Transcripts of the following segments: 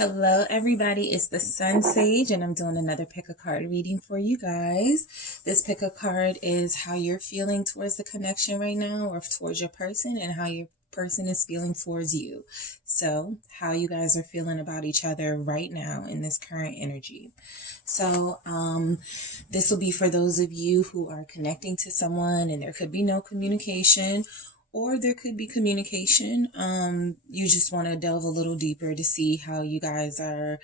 Hello, everybody. It's the SunSage, and I'm doing another pick a card reading for you guys. This pick a card is how you're feeling towards the connection right now, or towards your person, and how your person is feeling towards you. So, how you guys are feeling about each other right now in this current energy. So, this will be for those of you who are connecting to someone, and there could be no communication. Or there could be communication. You just want to delve a little deeper to see how you guys are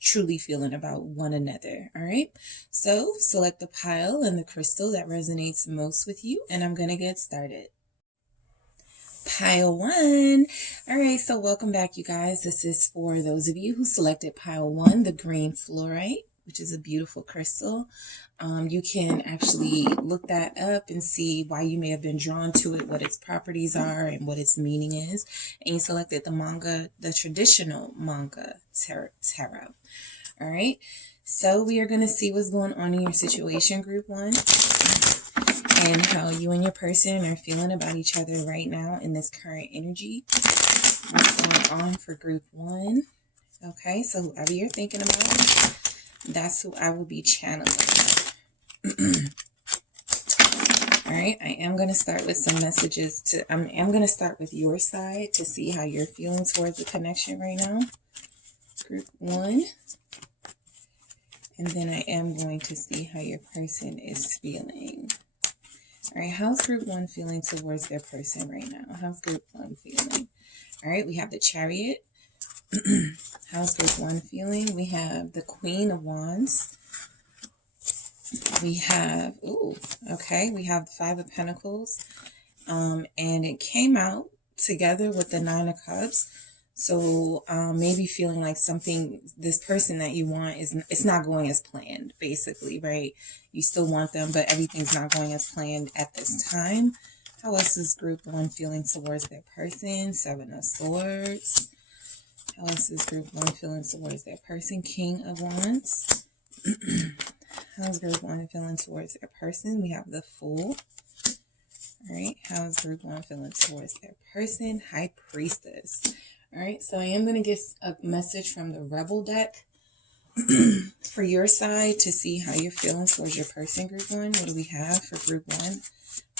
truly feeling about one another. All right. So select the pile and the crystal that resonates most with you. And I'm going to get started. Pile 1. All right. So welcome back, you guys. This is for those of you who selected pile 1, the green fluorite, which is a beautiful crystal. You can actually look that up and see why you may have been drawn to it, what its properties are, and what its meaning is. And you selected the traditional manga tarot. All right. So we are going to see what's going on in your situation, group 1, and how you and your person are feeling about each other right now in this current energy. What's going on for group 1? Okay. So whoever you're thinking about, that's who I will be channeling. All right, I am going to start with some messages I'm going to start with your side to see how you're feeling towards the connection right now. Group 1. And then I am going to see how your person is feeling. All right, how's group 1 feeling towards their person right now? How's group 1 feeling? All right, we have the Chariot. How's group 1 feeling? We have the Queen of Wands. We have, we have the 5 of Pentacles. And it came out together with the 9 of Cups. So maybe feeling like this person that you want, it's not going as planned, basically, right? You still want them, but everything's not going as planned at this time. How else is group 1 feeling towards their person? 7 of Swords. How else is group 1 feeling towards their person? King of Wands. How's group 1 feeling towards their person? We have the Fool. All right. How's group 1 feeling towards their person? High Priestess. All right. So I am going to get a message from the Rebel deck for your side to see how you're feeling towards your person, group 1. What do we have for group 1?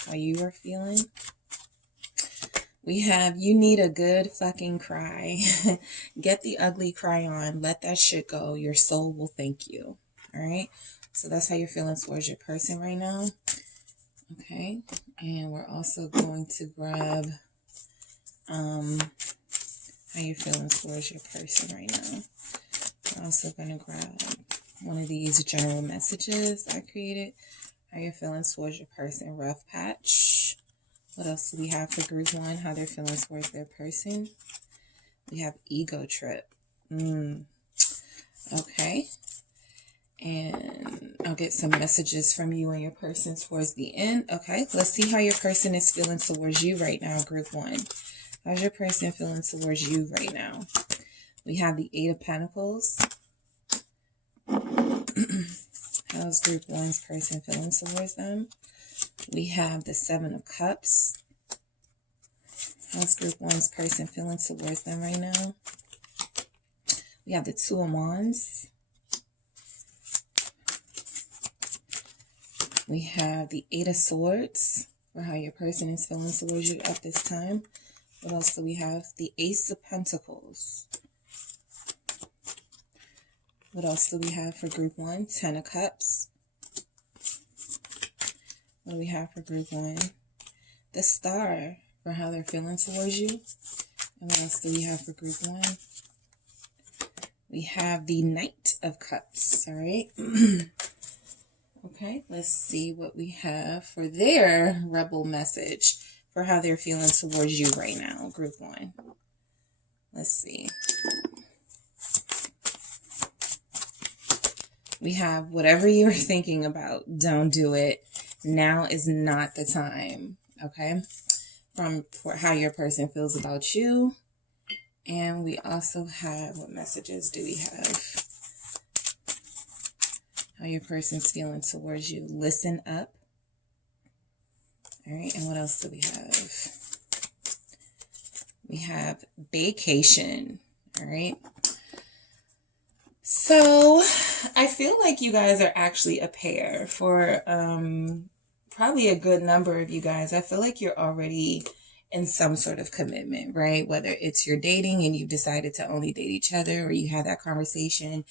How you are feeling? We have, you need a good fucking cry. Get the ugly cry on. Let that shit go. Your soul will thank you. All right. So that's how you're feeling towards your person right now. Okay. And we're also going to grab how you're feeling towards your person right now. We're also going to grab one of these general messages I created. How you're feeling towards your person. Rough patch. What else do we have for group 1? How they're feeling towards their person. We have ego trip. Okay. And I'll get some messages from you and your person towards the end. Okay, let's see how your person is feeling towards you right now, group 1. How's your person feeling towards you right now? We have the 8 of Pentacles. How's group 1's person feeling towards them? We have the 7 of Cups. How's group 1's person feeling towards them right now? We have the 2 of Wands. We have the 8 of Swords for how your person is feeling towards you at this time. What else do we have? The Ace of Pentacles. What else do we have for group 1? 10 of Cups. What do we have for group 1? The Star for how they're feeling towards you. And what else do we have for group 1? We have the Knight of Cups. All right. Okay, let's see what we have for their rebel message for how they're feeling towards you right now, group 1. Let's see. We have whatever you're thinking about, don't do it. Now is not the time, okay? For how your person feels about you. And we also have, what messages do we have? How your person's feeling towards you. Listen up. All right, and what else do we have? We have vacation. All right. So I feel like you guys are actually a pair for probably a good number of you guys. I feel like you're already in some sort of commitment, right? Whether it's you're dating and you decided to only date each other, or you had that conversation.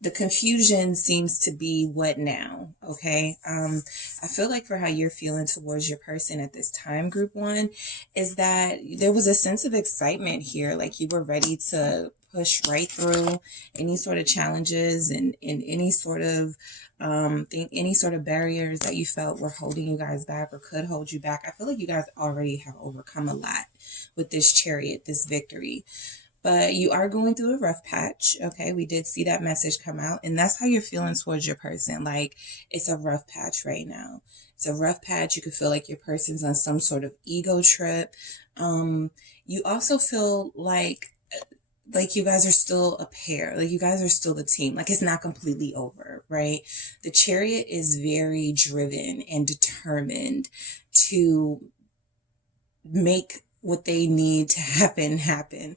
The confusion seems to be what now, okay? I feel like for how you're feeling towards your person at this time, group one, is that there was a sense of excitement here, like you were ready to push right through any sort of challenges and any sort of any sort of barriers that you felt were holding you guys back or could hold you back. I feel like you guys already have overcome a lot with this chariot, this victory. But you are going through a rough patch. Okay, we did see that message come out, and that's how you're feeling towards your person. Like, it's a rough patch right now. It's a rough patch. You could feel like your person's on some sort of ego trip. You also feel like you guys are still a pair, like you guys are still a team, like it's not completely over, right? The chariot is very driven and determined to make what they need to happen.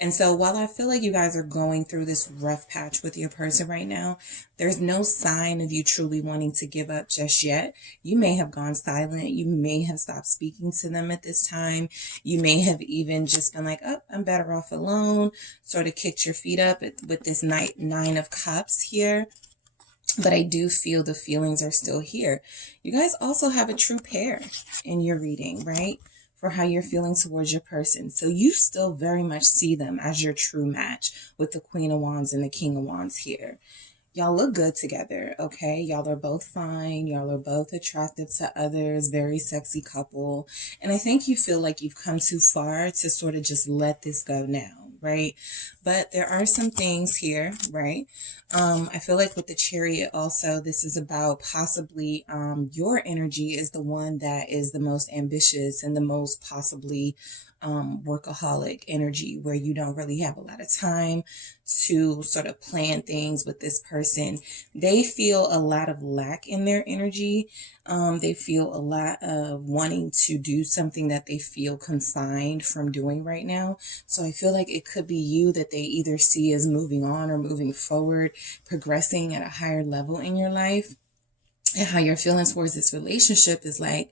And so while I feel like you guys are going through this rough patch with your person right now, there's no sign of you truly wanting to give up just yet. You may have gone silent. You may have stopped speaking to them at this time. You may have even just been like, oh, I'm better off alone, sort of kicked your feet up with this Nine of Cups here. But I do feel the feelings are still here. You guys also have a true pair in your reading, right? For how you're feeling towards your person. So you still very much see them as your true match with the Queen of Wands and the King of Wands here. Y'all look good together, okay? Y'all are both fine. Y'all are both attractive to others. Very sexy couple. And I think you feel like you've come too far to sort of just let this go now, right? But there are some things here, right? I feel like with the Chariot also, this is about possibly your energy is the one that is the most ambitious and the most possibly workaholic energy, where you don't really have a lot of time to sort of plan things with this person. They feel a lot of lack in their energy. They feel a lot of wanting to do something that they feel confined from doing right now. So I feel like it could be you that they either see as moving on or moving forward, progressing at a higher level in your life. And how you're feeling towards this relationship is like,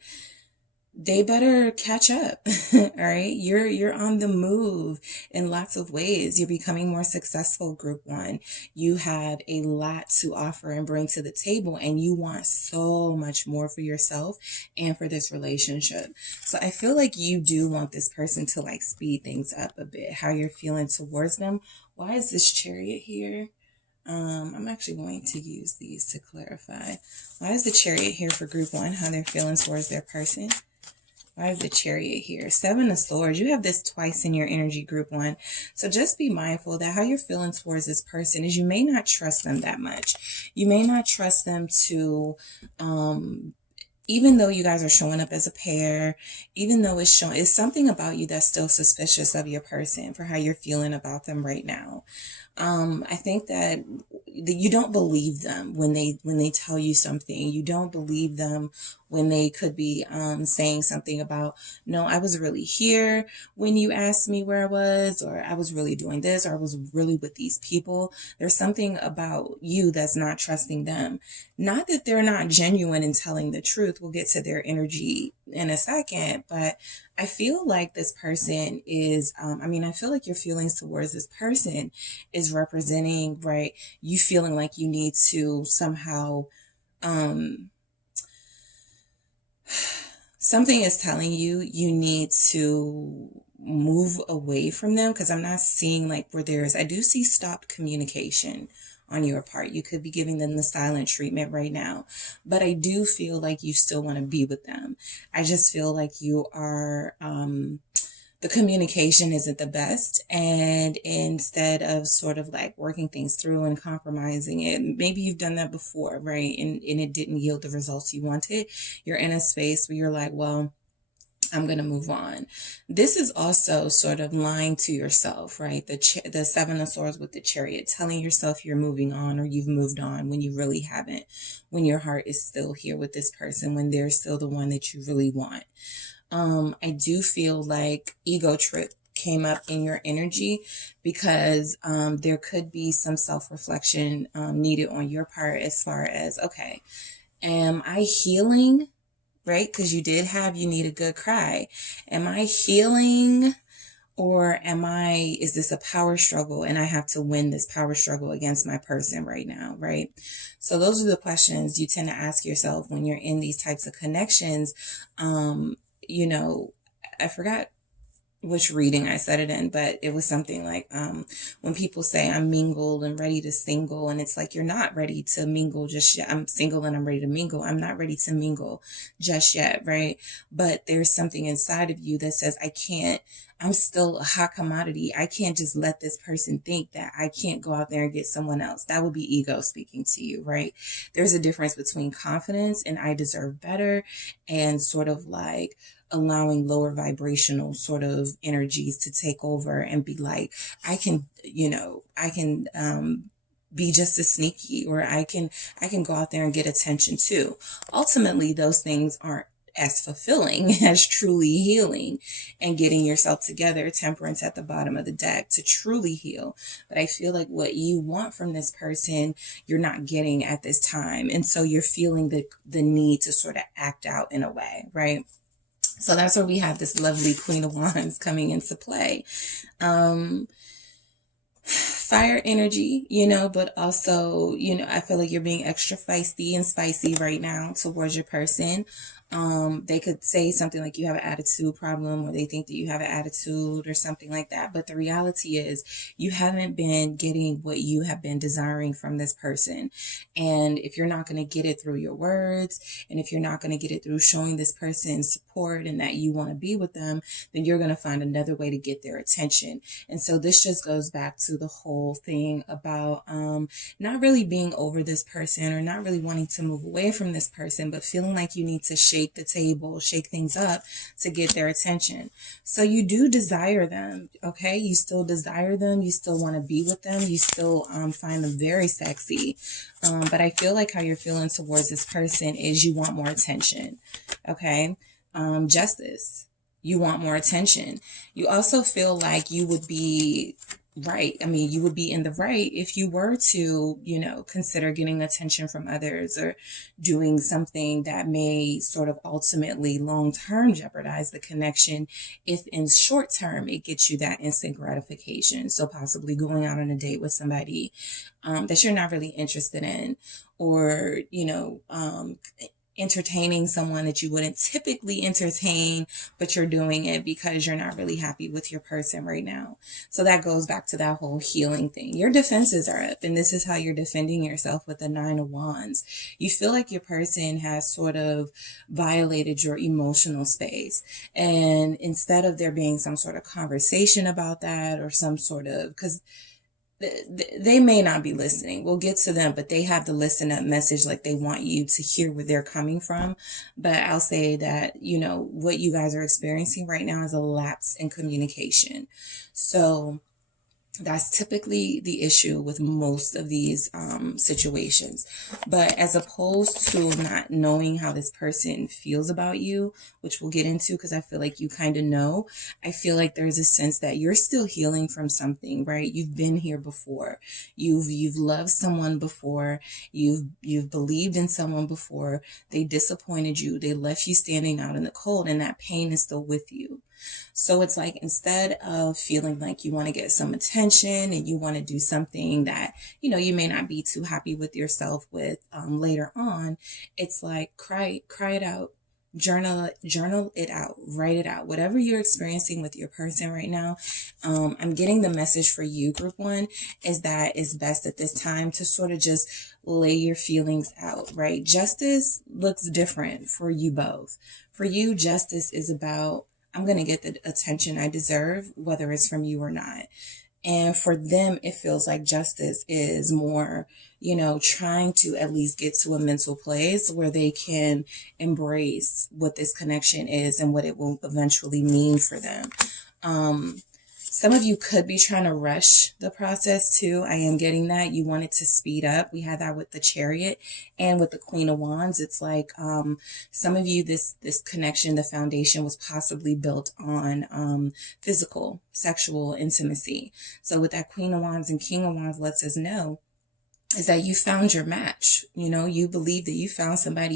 they better catch up. All right. You're on the move in lots of ways. You're becoming more successful, group one. You have a lot to offer and bring to the table, and you want so much more for yourself and for this relationship. So I feel like you do want this person to like speed things up a bit, how you're feeling towards them. Why is this Chariot here? I'm actually going to use these to clarify. Why is the Chariot here for group one? How they're feeling towards their person? Why is the Chariot here? Seven of Swords. You have this twice in your energy, group one. So just be mindful that how you're feeling towards this person is you may not trust them that much. You may not trust them to, even though you guys are showing up as a pair, even though it's something about you that's still suspicious of your person for how you're feeling about them right now. I think that you don't believe them when they tell you something. You don't believe them when they could be saying something about, no, I was really here when you asked me where I was, or I was really doing this, or I was really with these people. There's something about you that's not trusting them. Not that they're not genuine in telling the truth. We'll get to their energy in a second, but I feel like this person is, I feel like your feelings towards this person is representing, right, you feeling like you need to somehow, something is telling you need to move away from them, because I'm not seeing like where I do see stopped communication on your part. You could be giving them the silent treatment right now, but I do feel like you still want to be with them. I just feel like you are, the communication isn't the best. And instead of sort of like working things through and compromising it, maybe you've done that before, right? And it didn't yield the results you wanted. You're in a space where you're like, well, I'm going to move on. This is also sort of lying to yourself, right? The Seven of Swords with the Chariot, telling yourself you're moving on or you've moved on when you really haven't, when your heart is still here with this person, when they're still the one that you really want. I do feel like ego trip came up in your energy because there could be some self-reflection needed on your part as far as, okay, am I healing? Right? Because you need a good cry. Am I healing? Or is this a power struggle and I have to win this power struggle against my person right now, right? So those are the questions you tend to ask yourself when you're in these types of connections. You know, I forgot which reading I said it in, but it was something like when people say I'm mingled and ready to single, and it's like you're not ready to mingle just yet. I'm single and I'm ready to mingle. I'm not ready to mingle just yet, right? But there's something inside of you that says I'm still a hot commodity. I can't just let this person think that I can't go out there and get someone else. That would be ego speaking to you, right? There's a difference between confidence and I deserve better and sort of like allowing lower vibrational sort of energies to take over and be like, I can be just as sneaky, or I can go out there and get attention too. Ultimately, those things aren't as fulfilling as truly healing and getting yourself together, temperance at the bottom of the deck, to truly heal. But I feel like what you want from this person, you're not getting at this time. And so you're feeling the need to sort of act out in a way, right? So that's where we have this lovely Queen of Wands coming into play. Fire energy, but also, I feel like you're being extra feisty and spicy right now towards your person. They could say something like you have an attitude problem, or they think that you have an attitude or something like that. But the reality is you haven't been getting what you have been desiring from this person. And if you're not going to get it through your words, and if you're not going to get it through showing this person support and that you want to be with them, then you're going to find another way to get their attention. And so this just goes back to the whole thing about not really being over this person, or not really wanting to move away from this person, but feeling like you need to shake the table, shake things up to get their attention. So you do desire them, okay? You still desire them. You still want to be with them. You still find them very sexy. But I feel like how you're feeling towards this person is you want more attention, okay? Justice. You want more attention. You also feel like you would be right. I mean, you would be in the right if you were to, consider getting attention from others, or doing something that may sort of ultimately long-term jeopardize the connection if in short term it gets you that instant gratification. So possibly going out on a date with somebody that you're not really interested in, or, entertaining someone that you wouldn't typically entertain, but you're doing it because you're not really happy with your person right now. So that goes back to that whole healing thing. Your defenses are up, and this is how you're defending yourself with the 9 of Wands. You feel like your person has sort of violated your emotional space. And instead of there being some sort of conversation about that, or some sort of, because they may not be listening. We'll get to them, but they have the listen up message. Like, they want you to hear where they're coming from. But I'll say that, what you guys are experiencing right now is a lapse in communication. So that's typically the issue with most of these situations. But as opposed to not knowing how this person feels about you, which we'll get into because I feel like you kind of know, I feel like there's a sense that you're still healing from something, right? You've been here before. You've loved someone before. You've believed in someone before. They disappointed you. They left you standing out in the cold, and that pain is still with you. So it's like, instead of feeling like you want to get some attention and you want to do something that, you may not be too happy with yourself with later on, it's like, cry it out. Journal it out, write it out, whatever you're experiencing with your person right now. I'm getting the message for you, group 1, is that it's best at this time to sort of just lay your feelings out, right? Justice looks different for you both. For you, justice is about, I'm going to get the attention I deserve, whether it's from you or not. And for them, it feels like justice is more, trying to at least get to a mental place where they can embrace what this connection is and what it will eventually mean for them. Some of you could be trying to rush the process too. I am getting that. You want it to speed up. We had that with the Chariot and with the Queen of Wands. It's like some of you, this connection, the foundation was possibly built on physical, sexual intimacy. So with that Queen of Wands and King of Wands lets us know is that you found your match. You know, you believe that you found somebody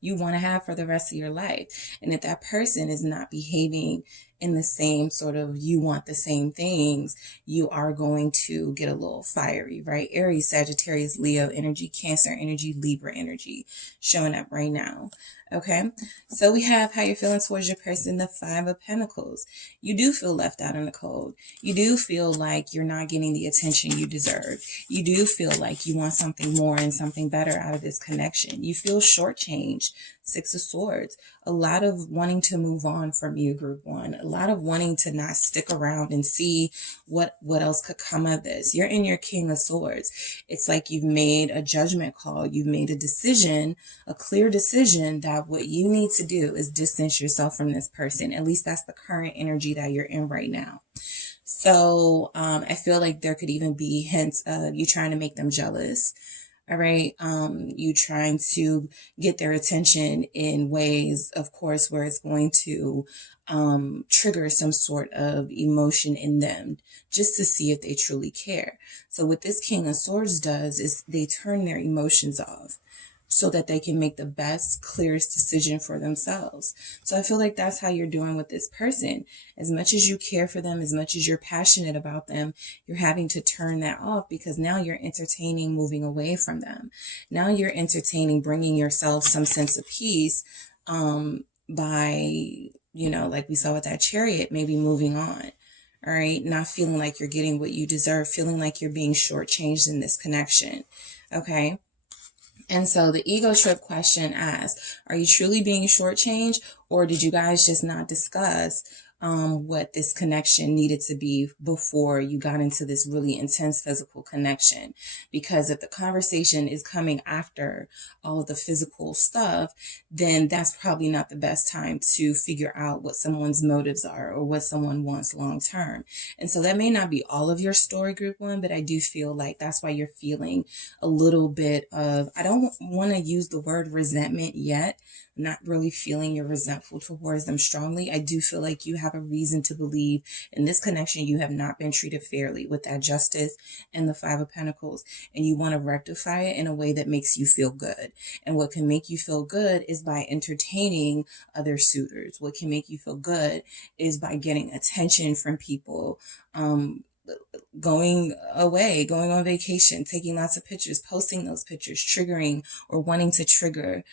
you want to have for the rest of your life. And if that person is not behaving in the same sort of, you want the same things, you are going to get a little fiery, right? Aries, Sagittarius, Leo energy, Cancer energy, Libra energy showing up right now. Okay, so we have how you're feeling towards your person, the Five of Pentacles. You do feel left out in the cold. You do feel like you're not getting the attention you deserve. You do feel like you want something more and something better out of this connection. You feel shortchanged. Six of Swords. A lot of wanting to move on from you, Group 1. A lot of wanting to not stick around and see what else could come of this. You're in your King of Swords. It's like you've made a judgment call. You've made a decision, a clear decision that what you need to do is distance yourself from this person. At least that's the current energy that you're in right now. So I feel like there could even be hints of you trying to make them jealous. All right. You trying to get their attention in ways, of course, where it's going to trigger some sort of emotion in them just to see if they truly care. So what this King of Swords does is they turn their emotions off so that they can make the best, clearest decision for themselves. So I feel like that's how you're doing with this person. As much as you care for them, as much as you're passionate about them, you're having to turn that off because now you're entertaining moving away from them. Now you're entertaining bringing yourself some sense of peace by, you know, like we saw with that Chariot, maybe moving on. All right. Not feeling like you're getting what you deserve, feeling like you're being shortchanged in this connection. Okay. And so the ego trip question asks, are you truly being shortchanged, or did you guys just not discuss what this connection needed to be before you got into this really intense physical connection? Because if the conversation is coming after all of the physical stuff, then that's probably not the best time to figure out what someone's motives are or what someone wants long term. And so that may not be all of your story, Group 1, but I do feel like that's why you're feeling a little bit of, I don't want to use the word resentment yet. Not really feeling you're resentful towards them strongly. I do feel like you have a reason to believe in this connection you have not been treated fairly with that Justice and the Five of Pentacles, and you want to rectify it in a way that makes you feel good. And what can make you feel good is by entertaining other suitors. What can make you feel good is by getting attention from people, going away, going on vacation, taking lots of pictures, posting those pictures, triggering or wanting to trigger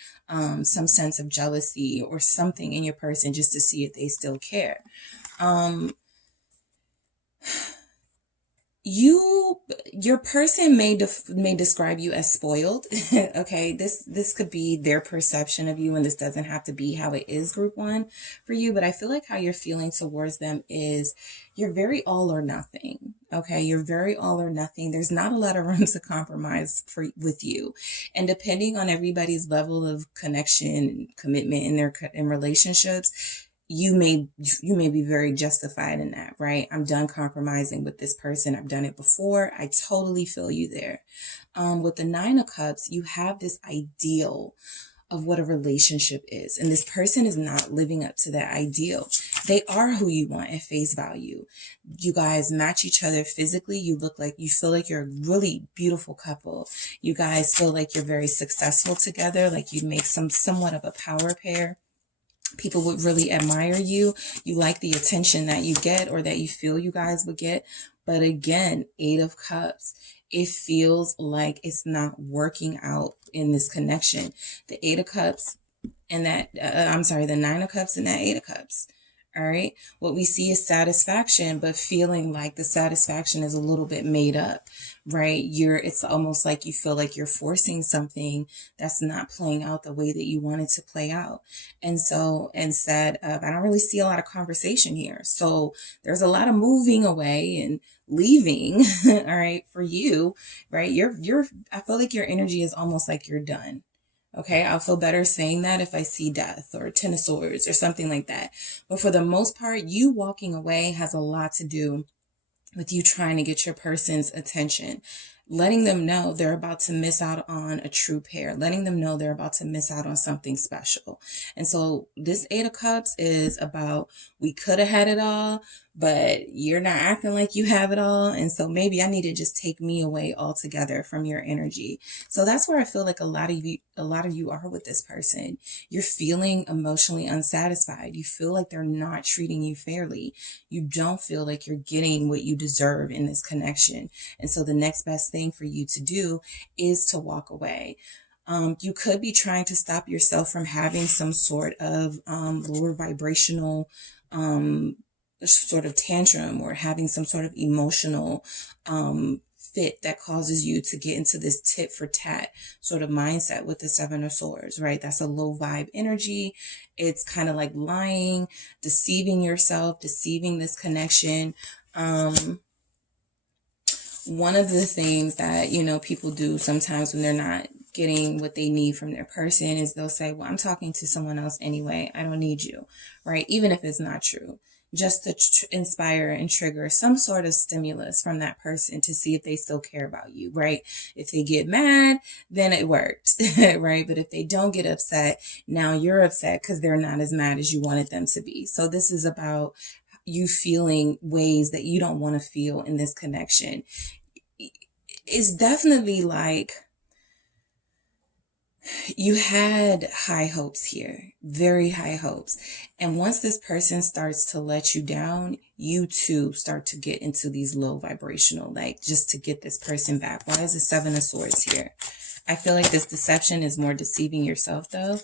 some sense of jealousy or something in your person just to see if they still care. Your person may describe you as spoiled. Okay, this could be their perception of you, and this doesn't have to be how it is, Group 1, for you. But I feel like how you're feeling towards them is you're very all or nothing. Okay, you're very all or nothing. There's not a lot of room to compromise with you, and depending on everybody's level of connection, commitment in relationships, you may be very justified in that, right? I'm done compromising with this person. I've done it before. I totally feel you there. With the Nine of Cups, you have this ideal of what a relationship is, and this person is not living up to that ideal. They are who you want at face value. You guys match each other physically. You feel like you're a really beautiful couple. You guys feel like you're very successful together, like you make somewhat of a power pair. People would really admire you. You like the attention that you get or that you feel you guys would get. But again, Eight of Cups, it feels like it's not working out in this connection. The Eight of Cups and the Nine of Cups and that Eight of Cups. All right. What we see is satisfaction, but feeling like the satisfaction is a little bit made up, right? It's almost like you feel like you're forcing something that's not playing out the way that you want it to play out. And so instead of, I don't really see a lot of conversation here. So there's a lot of moving away and leaving, all right, for you, right? I feel like your energy is almost like you're done. Okay, I'll feel better saying that if I see death or Ten of Swords or something like that. But for the most part, you walking away has a lot to do with you trying to get your person's attention, letting them know they're about to miss out on a true pair, letting them know they're about to miss out on something special. And so this Eight of Cups is about, we could have had it all, but you're not acting like you have it all. And so maybe I need to just take me away altogether from your energy. So that's where I feel like a lot of you are with this person. You're feeling emotionally unsatisfied. You feel like they're not treating you fairly. You don't feel like you're getting what you deserve in this connection. And so the next best thing for you to do is to walk away. You could be trying to stop yourself from having some sort of lower vibrational sort of tantrum, or having some sort of emotional fit that causes you to get into this tit for tat sort of mindset with the Seven of Swords, right? That's a low vibe energy. It's kind of like lying, deceiving yourself, deceiving this connection. One of the things that, people do sometimes when they're not getting what they need from their person is they'll say, well, I'm talking to someone else anyway. I don't need you, right? Even if it's not true, just to inspire and trigger some sort of stimulus from that person to see if they still care about you, right? If they get mad, then it worked, right? But if they don't get upset, now you're upset because they're not as mad as you wanted them to be. So this is about you feeling ways that you don't want to feel in this connection. It's definitely like you had high hopes here, very high hopes. And once this person starts to let you down, you too start to get into these low vibrational, like just to get this person back. Why is the Seven of Swords here? I feel like this deception is more deceiving yourself though.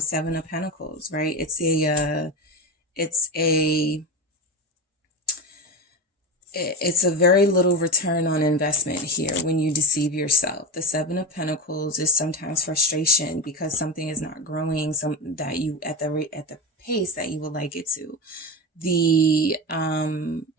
Seven of Pentacles, right? It's a very little return on investment here when you deceive yourself. The Seven of Pentacles is sometimes frustration because something is not growing that you at the pace that you would like it to. The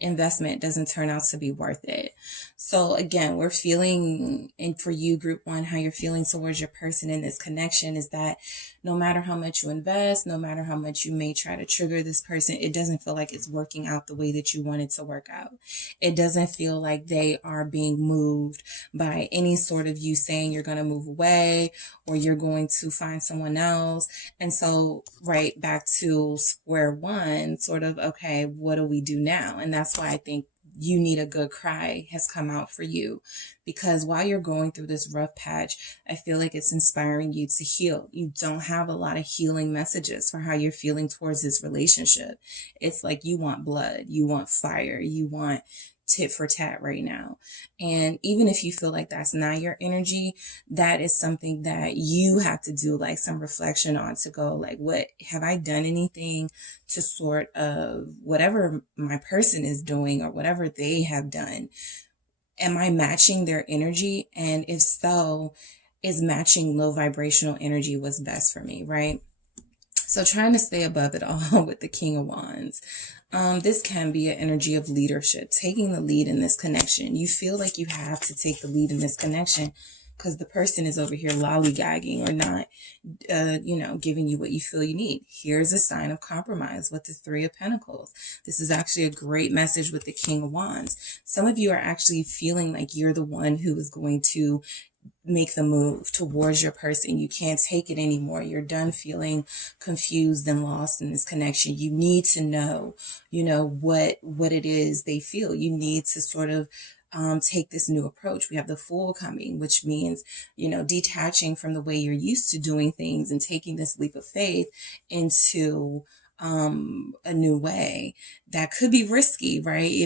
investment doesn't turn out to be worth it. So again, we're feeling, and for you, group one, how you're feeling towards your person in this connection is that no matter how much you invest, no matter how much you may try to trigger this person, it doesn't feel like it's working out the way that you want it to work out. It doesn't feel like they are being moved by any sort of you saying you're going to move away or you're going to find someone else. And so right back to square one, sort of, okay, what do we do now? And that's why I think you need a good cry has come out for you, because while you're going through this rough patch, I feel like it's inspiring you to heal. You don't have a lot of healing messages for how you're feeling towards this relationship. It's like you want blood, you want fire, you want tit for tat right now. And even if you feel like that's not your energy, that is something that you have to do like some reflection on, to go like, what have I done anything to sort of whatever my person is doing or whatever they have done? Am I matching their energy? And if so, is matching low vibrational energy what's best for me, right? So trying to stay above it all with the King of Wands. This can be an energy of leadership, taking the lead in this connection. You feel like you have to take the lead in this connection because the person is over here lollygagging or not, giving you what you feel you need. Here's a sign of compromise with the Three of Pentacles. This is actually a great message with the King of Wands. Some of you are actually feeling like you're the one who is going to make the move towards your person. You can't take it anymore. You're done feeling confused and lost in this connection. You need to know, what it is they feel. You need to sort of take this new approach. We have the Fool coming, which means, detaching from the way you're used to doing things and taking this leap of faith into a new way. That could be risky, right?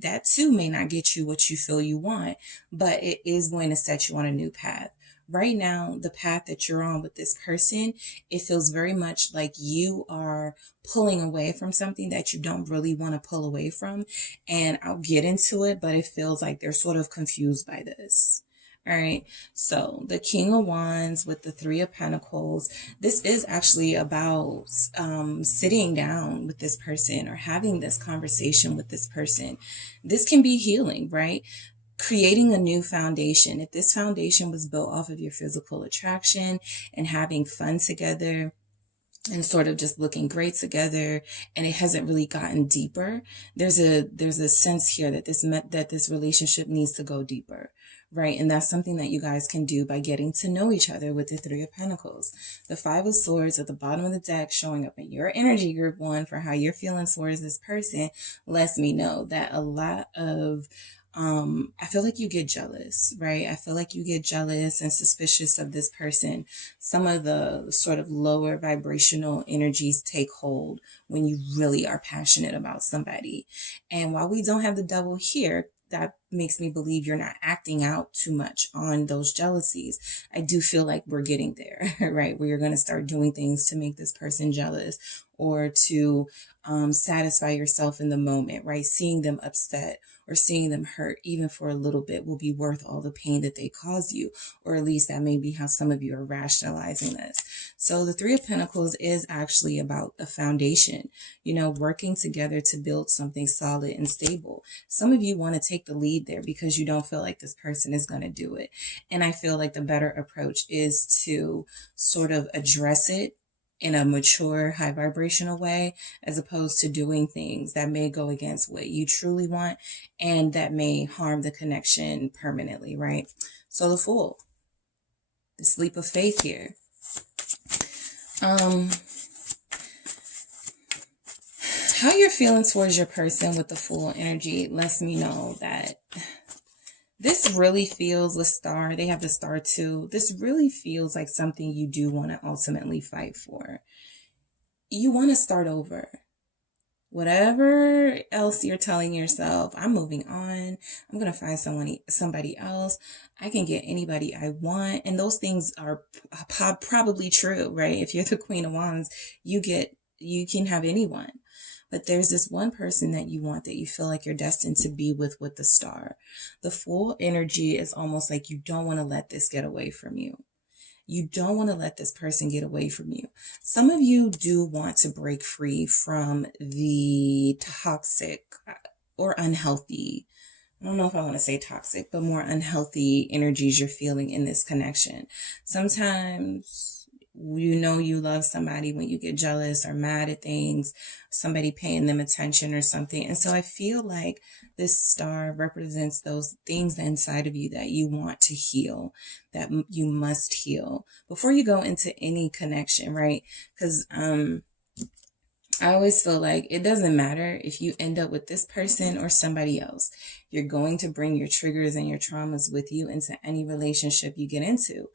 That too may not get you what you feel you want, but it is going to set you on a new path. Right now, the path that you're on with this person, it feels very much like you are pulling away from something that you don't really want to pull away from. And I'll get into it, but it feels like they're sort of confused by this. All right. So the King of Wands with the Three of Pentacles, this is actually about sitting down with this person or having this conversation with this person. This can be healing, right? creating a new foundation. If this foundation was built off of your physical attraction and having fun together and sort of just looking great together, and it hasn't really gotten deeper, there's a sense here that this relationship needs to go deeper, right? And that's something that you guys can do by getting to know each other with the Three of Pentacles. The Five of Swords at the bottom of the deck showing up in your energy, group one, for how you're feeling towards this person lets me know that a lot of I feel like you get jealous, right? I feel like you get jealous and suspicious of this person. Some of the sort of lower vibrational energies take hold when you really are passionate about somebody. And while we don't have the Devil here, that makes me believe you're not acting out too much on those jealousies. I do feel like we're getting there, right? Where you're going to start doing things to make this person jealous or to satisfy yourself in the moment, right? Seeing them upset or seeing them hurt, even for a little bit, will be worth all the pain that they cause you. Or at least that may be how some of you are rationalizing this. So the Three of Pentacles is actually about a foundation, you know, working together to build something solid and stable. Some of you want to take the lead there because you don't feel like this person is going to do it. And I feel like the better approach is to sort of address it in a mature, high vibrational way, as opposed to doing things that may go against what you truly want and that may harm the connection permanently, right? So the Fool, this leap of faith here. How you're feeling towards your person with the Fool energy lets me know that this really feels, the Star, they have the Star too. This really feels like something you do want to ultimately fight for. You want to start over. Whatever else you're telling yourself, I'm moving on. I'm going to find somebody else. I can get anybody I want. And those things are probably true, right? If you're the Queen of Wands, you can have anyone. But there's this one person that you want, that you feel like you're destined to be with the Star. The Fool energy is almost like you don't want to let this get away from you. You don't want to let this person get away from you. Some of you do want to break free from the toxic or unhealthy, I don't know if I want to say toxic, but more unhealthy energies you're feeling in this connection. Sometimes you know you love somebody when you get jealous or mad at things, somebody paying them attention or something. And so I feel like this Star represents those things inside of you that you want to heal, that you must heal before you go into any connection, right? Because I always feel like it doesn't matter if you end up with this person or somebody else. You're going to bring your triggers and your traumas with you into any relationship you get into.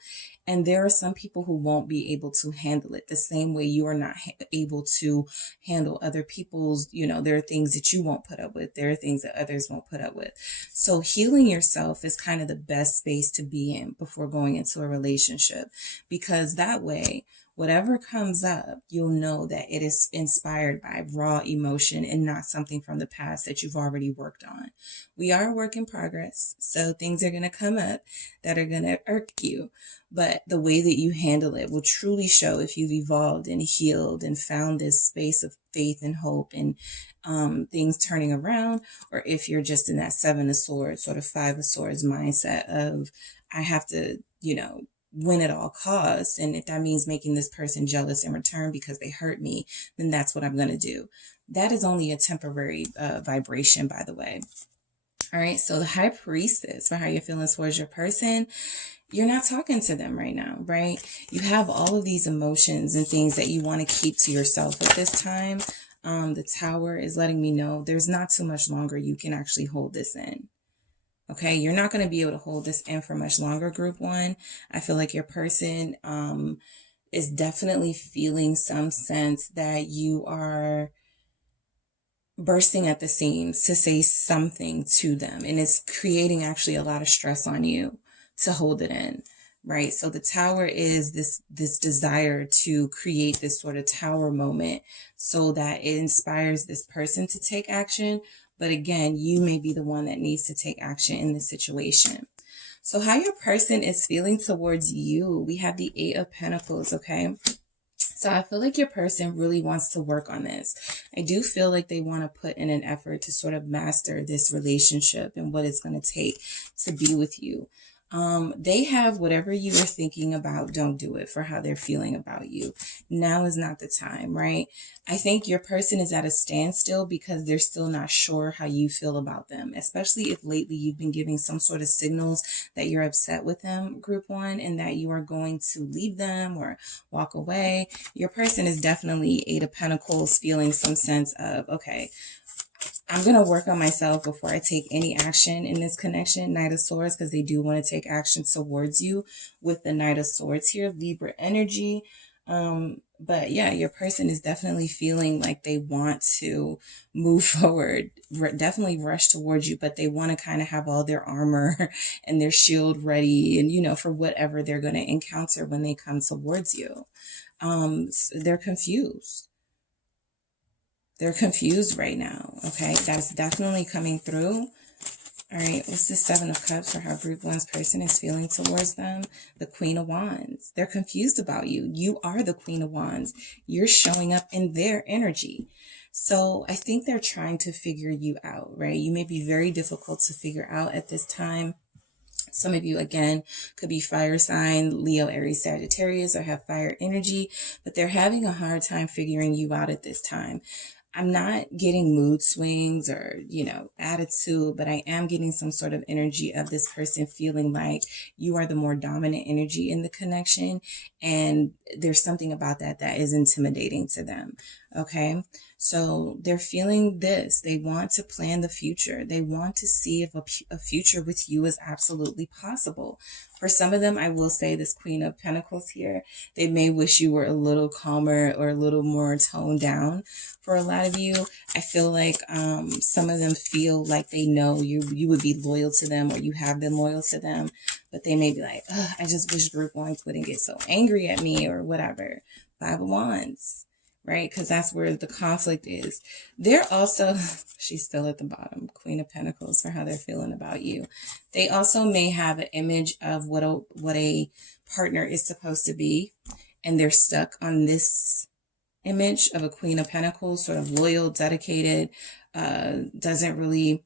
And there are some people who won't be able to handle it the same way you are not able to handle other people's, there are things that you won't put up with. There are things that others won't put up with. So healing yourself is kind of the best space to be in before going into a relationship, because that way, whatever comes up, you'll know that it is inspired by raw emotion and not something from the past that you've already worked on. We are a work in progress, so things are going to come up that are going to irk you. But the way that you handle it will truly show if you've evolved and healed and found this space of faith and hope and things turning around, or if you're just in that Seven of Swords, sort of Five of Swords mindset of, I have to, win at all costs. And if that means making this person jealous in return because they hurt me, then that's what I'm going to do. That is only a temporary vibration, by the way. All right. So the High Priestess, for how you're feeling towards your person, you're not talking to them right now, right? You have all of these emotions and things that you want to keep to yourself at this time. The Tower is letting me know there's not too much longer you can actually hold this in. Okay, you're not going to be able to hold this in for much longer, Group 1. I feel like your person is definitely feeling some sense that you are bursting at the seams to say something to them. And it's creating actually a lot of stress on you to hold it in, right? So the Tower is this desire to create this sort of tower moment so that it inspires this person to take action. But again, you may be the one that needs to take action in this situation. So how your person is feeling towards you, we have the Eight of Pentacles, okay? So I feel like your person really wants to work on this. I do feel like they want to put in an effort to sort of master this relationship and what it's going to take to be with you. They have whatever you are thinking about, don't do it, for how they're feeling about you. Now is not the time, right? I think your person is at a standstill because they're still not sure how you feel about them, especially if lately you've been giving some sort of signals that you're upset with them, group one, and that you are going to leave them or walk away. Your person is definitely Eight of Pentacles, feeling some sense of, okay, I'm going to work on myself before I take any action in this connection. Knight of Swords, because they do want to take action towards you with the Knight of Swords here, Libra energy. But yeah, your person is definitely feeling like they want to move forward, definitely rush towards you, but they want to kind of have all their armor and their shield ready and, you know, for whatever they're going to encounter when they come towards you. They're confused. They're confused right now, okay? That's definitely coming through. All right, what's the Seven of Cups for how group one's person is feeling towards them? The Queen of Wands. They're confused about you. You are the Queen of Wands. You're showing up in their energy. So I think they're trying to figure you out, right? You may be very difficult to figure out at this time. Some of you, again, could be fire sign, Leo, Aries, Sagittarius, or have fire energy, but they're having a hard time figuring you out at this time. I'm not getting mood swings or, you know, attitude, but I am getting some sort of energy of this person feeling like you are the more dominant energy in the connection. And there's something about that that is intimidating to them. Okay. So they're feeling this. They want to plan the future. They want to see if a future with you is absolutely possible. For some of them, I will say this Queen of Pentacles here, they may wish you were a little calmer or a little more toned down. For a lot of you, I feel like some of them feel like they know you would be loyal to them, or you have been loyal to them, but they may be like, I just wish group ones wouldn't get so angry at me or whatever. Five of Wands, right? Because that's where the conflict is. They're also, she's still at the bottom, Queen of Pentacles, for how they're feeling about you. They also may have an image of what a partner is supposed to be, and they're stuck on this image of a Queen of Pentacles, sort of loyal, dedicated, doesn't really,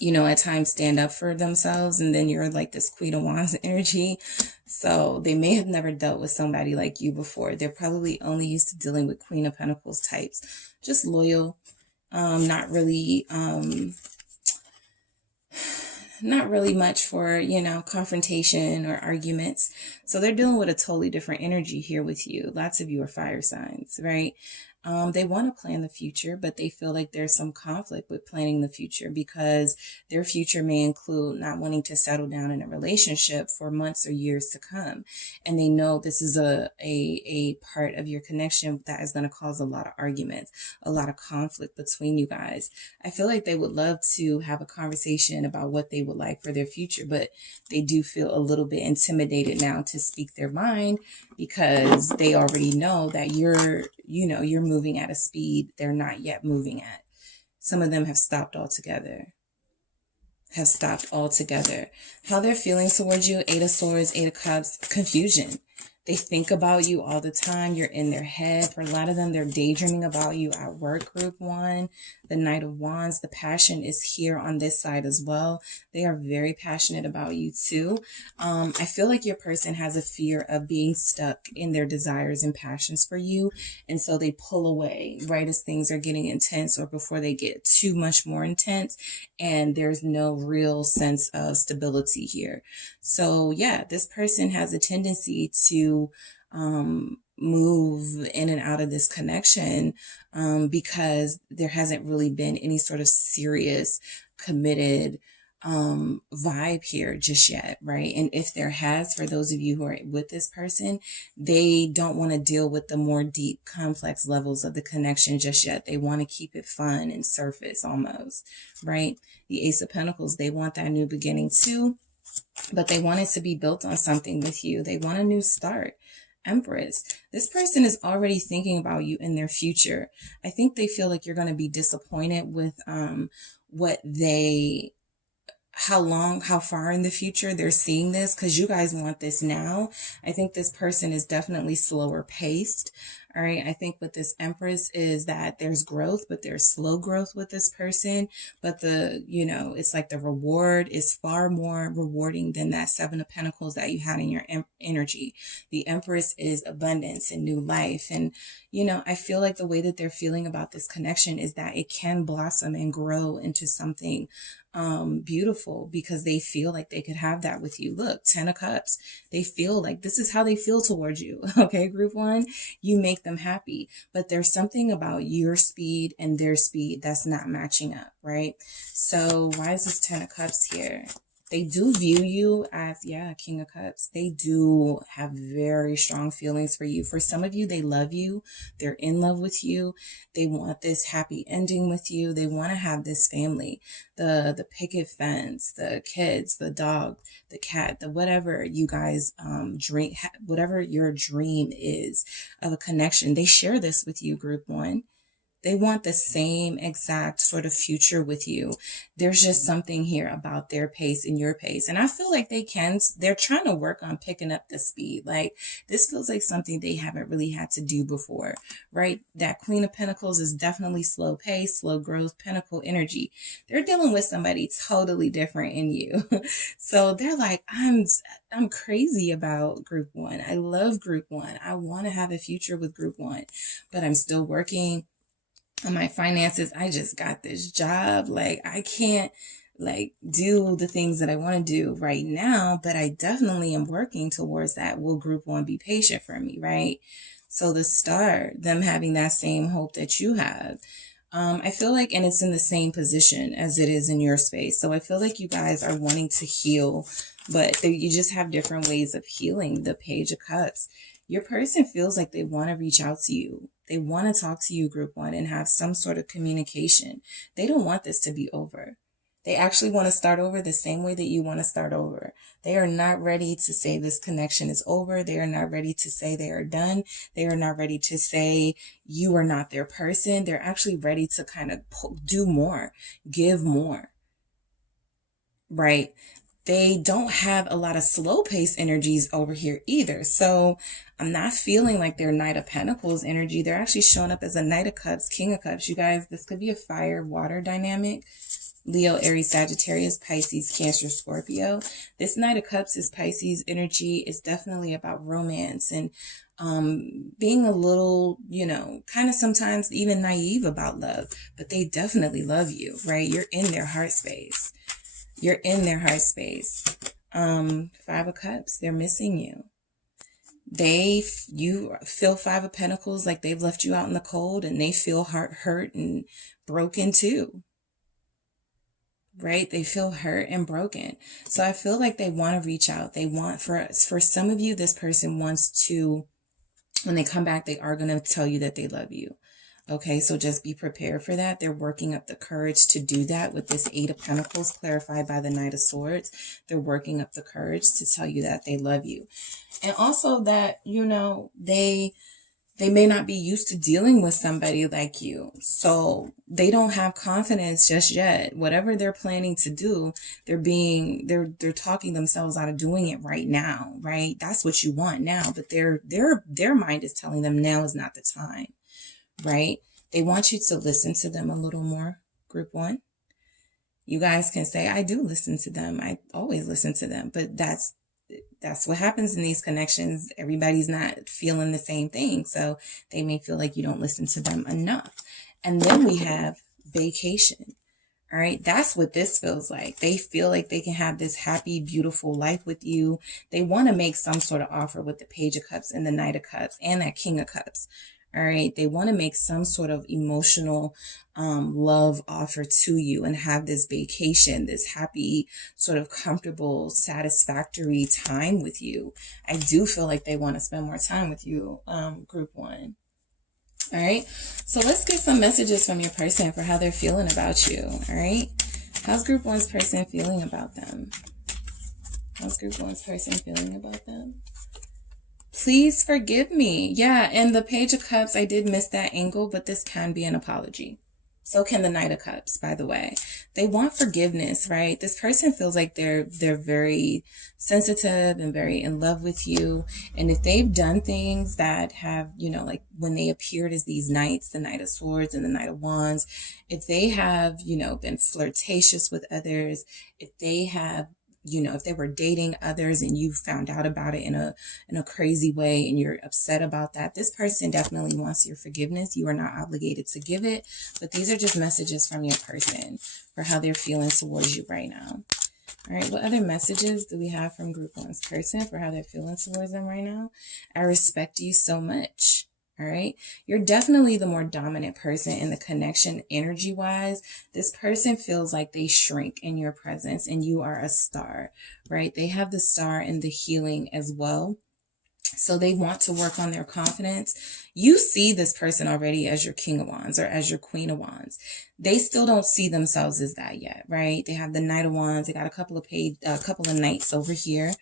you know, at times stand up for themselves. And then you're like this Queen of Wands energy. So they may have never dealt with somebody like you before. They're probably only used to dealing with Queen of Pentacles types, just loyal, not really much for, you know, confrontation or arguments. So they're dealing with a totally different energy here with you. Lots of you are fire signs, right? They want to plan the future, but they feel like there's some conflict with planning the future because their future may include not wanting to settle down in a relationship for months or years to come. And they know this is a part of your connection that is going to cause a lot of arguments, a lot of conflict between you guys. I feel like they would love to have a conversation about what they would like for their future, but they do feel a little bit intimidated now to speak their mind because they already know that you're moving at a speed they're not yet moving at. Some of them have stopped altogether. How they're feeling towards you, Eight of Swords, Eight of Cups, confusion. They think about you all the time. You're in their head. For a lot of them, they're daydreaming about you at work, group one. The Knight of Wands, the passion is here on this side as well. They are very passionate about you too. I feel like your person has a fear of being stuck in their desires and passions for you. And so they pull away right as things are getting intense or before they get too much more intense. And there's no real sense of stability here. So yeah, this person has a tendency to move in and out of this connection because there hasn't really been any sort of serious, committed vibe here just yet, right? And if there has, for those of you who are with this person, they don't want to deal with the more deep, complex levels of the connection just yet. They want to keep it fun and surface almost, right? The Ace of Pentacles, they want that new beginning too, but they want it to be built on something with you. They want a new start. Empress, this person is already thinking about you in their future. I think they feel like you're going to be disappointed with how far in the future they're seeing this, because you guys want this now. I think this person is definitely slower paced. All right. I think with this Empress is that there's growth, but there's slow growth with this person. But it's like the reward is far more rewarding than that Seven of Pentacles that you had in your energy. The Empress is abundance and new life. And, I feel like the way that they're feeling about this connection is that it can blossom and grow into something beautiful, because they feel like they could have that with you. Look, 10 of Cups. They feel like this is how they feel towards you. Okay, group one, you make them happy, but there's something about your speed and their speed that's not matching up, right? So why is this 10 of Cups here? They do view you as, King of Cups. They do have very strong feelings for you. For some of you, they love you. They're in love with you. They want this happy ending with you. They want to have this family. The picket fence, the kids, the dog, the cat, the whatever you guys dream, whatever your dream is of a connection. They share this with you, group one. They want the same exact sort of future with you. There's just something here about their pace and your pace. And I feel like they're trying to work on picking up the speed. Like, this feels like something they haven't really had to do before, right? That Queen of Pentacles is definitely slow pace, slow growth, Pentacle energy. They're dealing with somebody totally different in you. So they're like, I'm crazy about group one. I love group one. I want to have a future with group one, but I'm still working on my finances. I just got this job. Like, I can't do the things that I want to do right now, but I definitely am working towards that. Will group one be patient for me, right? So the Star, them having that same hope that you have. I feel like, and it's in the same position as it is in your space. So I feel like you guys are wanting to heal, but you just have different ways of healing. The Page of Cups. Your person feels like they want to reach out to you. They want to talk to you, group one, and have some sort of communication. They don't want this to be over. They actually want to start over the same way that you want to start over. They are not ready to say this connection is over. They are not ready to say they are done. They are not ready to say you are not their person. They're actually ready to kind of do more, give more, right? They don't have a lot of slow pace energies over here either. So I'm not feeling like they're Knight of Pentacles energy. They're actually showing up as a Knight of Cups, King of Cups. You guys, this could be a fire water dynamic. Leo, Aries, Sagittarius, Pisces, Cancer, Scorpio. This Knight of Cups is Pisces energy. It's definitely about romance and being a little, kind of sometimes even naive about love. But they definitely love you, right? You're in their heart space. You're in their heart space. Five of Cups, they're missing you. You feel Five of Pentacles like they've left you out in the cold, and they feel hurt and broken too. Right? They feel hurt and broken. So I feel like they want to reach out. They want, for some of you, this person wants to, when they come back, they are going to tell you that they love you. Okay, so just be prepared for that. They're working up the courage to do that with this Eight of Pentacles clarified by the Knight of Swords. They're working up the courage to tell you that they love you. And also that, they may not be used to dealing with somebody like you. So they don't have confidence just yet. Whatever they're planning to do, they're talking themselves out of doing it right now, right? That's what you want now. But their mind is telling them now is not the time. Right? They want you to listen to them a little more, group one. You guys can say, I do listen to them. I always listen to them. But that's what happens in these connections. Everybody's not feeling the same thing. So they may feel like you don't listen to them enough. And then we have vacation. All right. That's what this feels like. They feel like they can have this happy, beautiful life with you. They want to make some sort of offer with the Page of Cups and the Knight of Cups and that King of Cups. All right. They want to make some sort of emotional love offer to you and have this vacation, this happy, sort of comfortable, satisfactory time with you. I do feel like they want to spend more time with you, group one. All right. So let's get some messages from your person for how they're feeling about you. All right. How's group one's person feeling about them? How's group one's person feeling about them? Please forgive me. Yeah, and the Page of Cups, I did miss that angle, but this can be an apology. So can the Knight of Cups, by the way. They want forgiveness, right? This person feels like they're very sensitive and very in love with you. And if they've done things that have, you know, like when they appeared as these knights, the Knight of Swords and the Knight of Wands, if they have, you know, been flirtatious with others, if they have, you know, if they were dating others and you found out about it in a crazy way and you're upset about that, this person definitely wants your forgiveness. You are not obligated to give it, but these are just messages from your person for how they're feeling towards you right now. All right, what other messages do we have from Group 1's person for how they're feeling towards them right now? I respect you so much. All right. You're definitely the more dominant person in the connection energy wise. This person feels like they shrink in your presence and you are a star, right? They have the star and the healing as well. So they want to work on their confidence. You see this person already as your King of Wands or as your Queen of Wands. They still don't see themselves as that yet, right? They have the Knight of Wands. They got a couple of knights over here.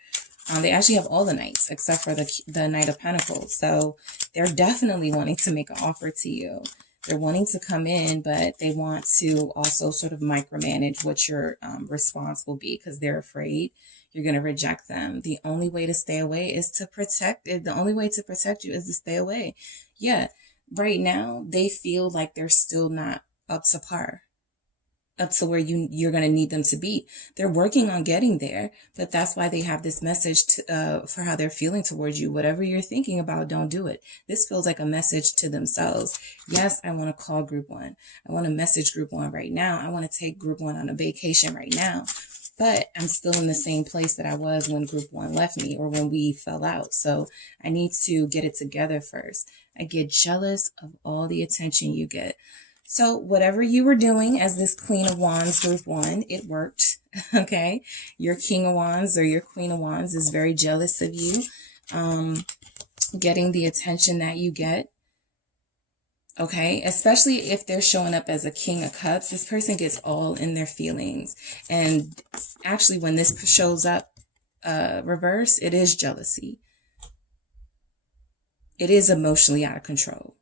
They actually have all the knights except for the Knight of Pentacles. So they're definitely wanting to make an offer to you. They're wanting to come in, but they want to also sort of micromanage what your response will be because they're afraid you're going to reject them. The only way to stay away is to protect it. The only way to protect you is to stay away. Yeah, right now they feel like they're still not up to par, up to where you're going to need them to be. They're working on getting there, but that's why they have this message for how they're feeling towards you. Whatever you're thinking about, don't do it. This feels like a message to themselves. Yes, I want to call Group 1. I want to message Group 1 right now. I want to take Group 1 on a vacation right now, but I'm still in the same place that I was when Group 1 left me or when we fell out. So I need to get it together first. I get jealous of all the attention you get. So whatever you were doing as this Queen of Wands, Group 1, it worked, okay? Your King of Wands or your Queen of Wands is very jealous of you, getting the attention that you get, okay? Especially if they're showing up as a King of Cups, this person gets all in their feelings. And actually, when this shows up reverse, it is jealousy. It is emotionally out of control.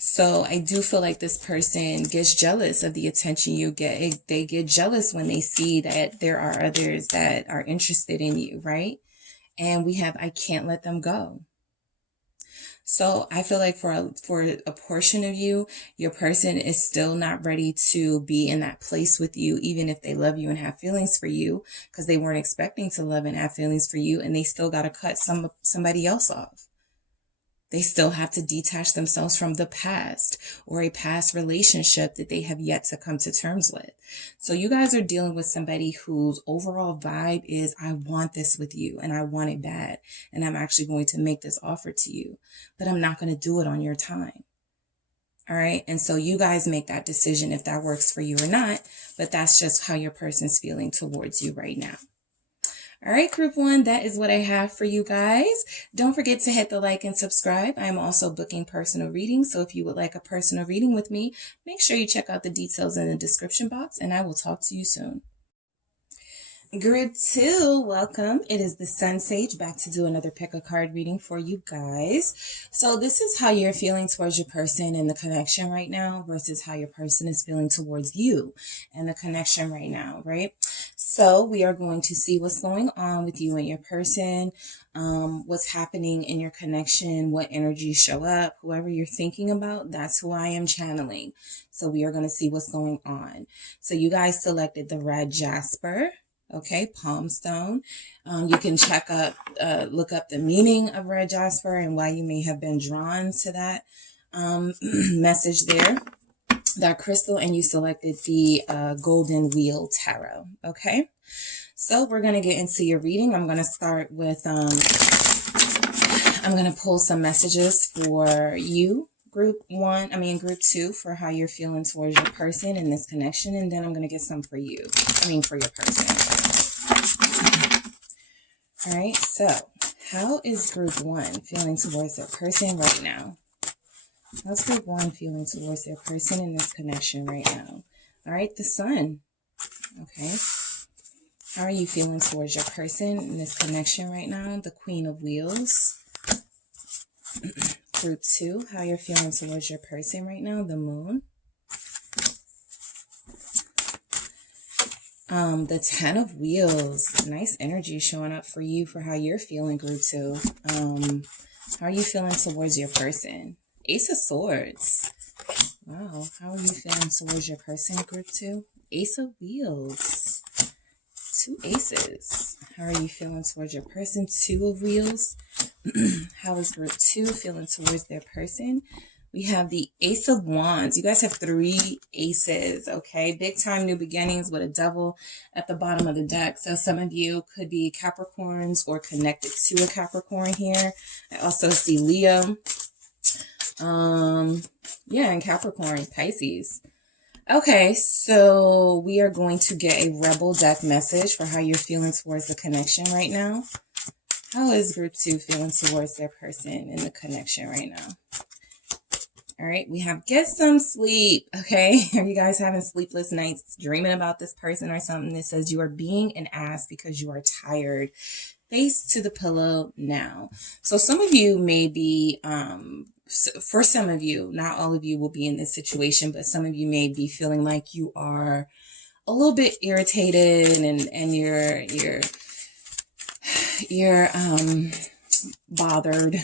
So I do feel like this person gets jealous of the attention you get. They get jealous when they see that there are others that are interested in you, right? And we have, I can't let them go. So I feel like for a portion of you, your person is still not ready to be in that place with you, even if they love you and have feelings for you, because they weren't expecting to love and have feelings for you, and they still got to cut somebody else off. They still have to detach themselves from the past or a past relationship that they have yet to come to terms with. So you guys are dealing with somebody whose overall vibe is, I want this with you and I want it bad. And I'm actually going to make this offer to you, but I'm not going to do it on your time. All right. And so you guys make that decision if that works for you or not, but that's just how your person's feeling towards you right now. All right, Group 1, that is what I have for you guys. Don't forget to hit the like and subscribe. I'm also booking personal readings, so if you would like a personal reading with me, make sure you check out the details in the description box, and I will talk to you soon. Group 2, welcome. It is the SunSage back to do another pick a card reading for you guys. So this is how you're feeling towards your person and the connection right now versus how your person is feeling towards you and the connection right now, right? So we are going to see what's going on with you and your person, what's happening in your connection, what energies show up, whoever you're thinking about, that's who I am channeling. So we are going to see what's going on. So you guys selected the red jasper. Okay, palm stone. You can look up the meaning of red jasper and why you may have been drawn to that message there, that crystal, and you selected the golden wheel tarot. Okay, so we're going to get into your reading. I'm going to start with, I'm going to pull some messages for you, Group 2, for how you're feeling towards your person in this connection. And then I'm going to get some for you, for your person. All right, so how is Group 1 feeling towards their person right now? How's Group 1 feeling towards their person in this connection right now? All right, the Sun. Okay. How are you feeling towards your person in this connection right now? The Queen of Wheels. Group 2, how you're feeling towards your person right now? The Moon. The 10 of Wheels. Nice energy showing up for you for how you're feeling, group 2. How are you feeling towards your person? Ace of Swords. Wow. How are you feeling towards your person, group 2? Ace of Wheels. 2 aces. How are you feeling towards your person? 2 of Wheels. How is group 2 feeling towards their person? We have the Ace of Wands. You guys have 3 aces, okay? Big time new beginnings with a devil at the bottom of the deck. So some of you could be Capricorns or connected to a Capricorn here. I also see Leo. Yeah, and Capricorn, Pisces. Okay, so we are going to get a Rebel deck message for how you're feeling towards the connection right now. How is group 2 feeling towards their person in the connection right now? All right, we have get some sleep, okay? Are you guys having sleepless nights, dreaming about this person or something? That says you are being an ass because you are tired. Face to the pillow now. So some of you may be, for some of you, not all of you will be in this situation, but some of you may be feeling like you are a little bit irritated and you're bothered.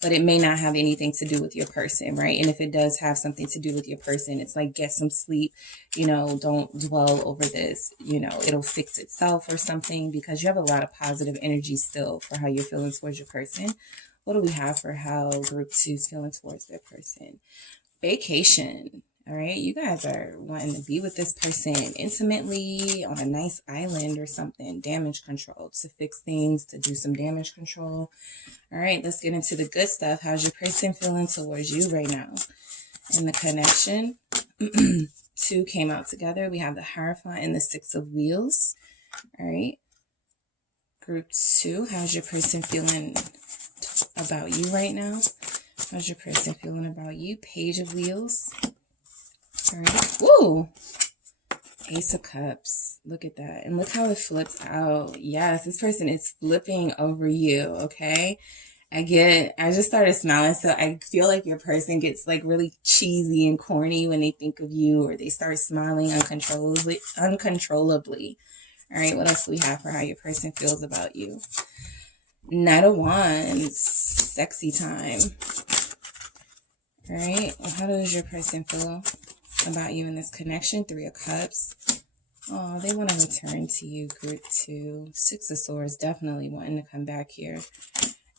But it may not have anything to do with your person, right? And if it does have something to do with your person, it's like, get some sleep, you know, don't dwell over this, you know, it'll fix itself or something, because you have a lot of positive energy still for how you're feeling towards your person. What do we have for how group 2 is feeling towards their person? Vacation. All right, you guys are wanting to be with this person intimately on a nice island or something. Damage control, to fix things, to do some damage control. All right, let's get into the good stuff. How's your person feeling towards you right now? In the connection, 2 came out together. We have the Hierophant and the 6 of Wheels. All right, group 2, how's your person feeling about you right now? How's your person feeling about you? Page of Wheels. All right. Woo! Ace of Cups. Look at that. And look how it flips out. Yes, this person is flipping over you, okay? I just started smiling, so I feel like your person gets like really cheesy and corny when they think of you, or they start smiling uncontrollably. All right, what else do we have for how your person feels about you? Knight of Wands. Sexy time. All right, well, how does your person feel about you in this connection? 3 of Cups. Oh, they want to return to you, group 2. 6 of Swords, definitely wanting to come back here.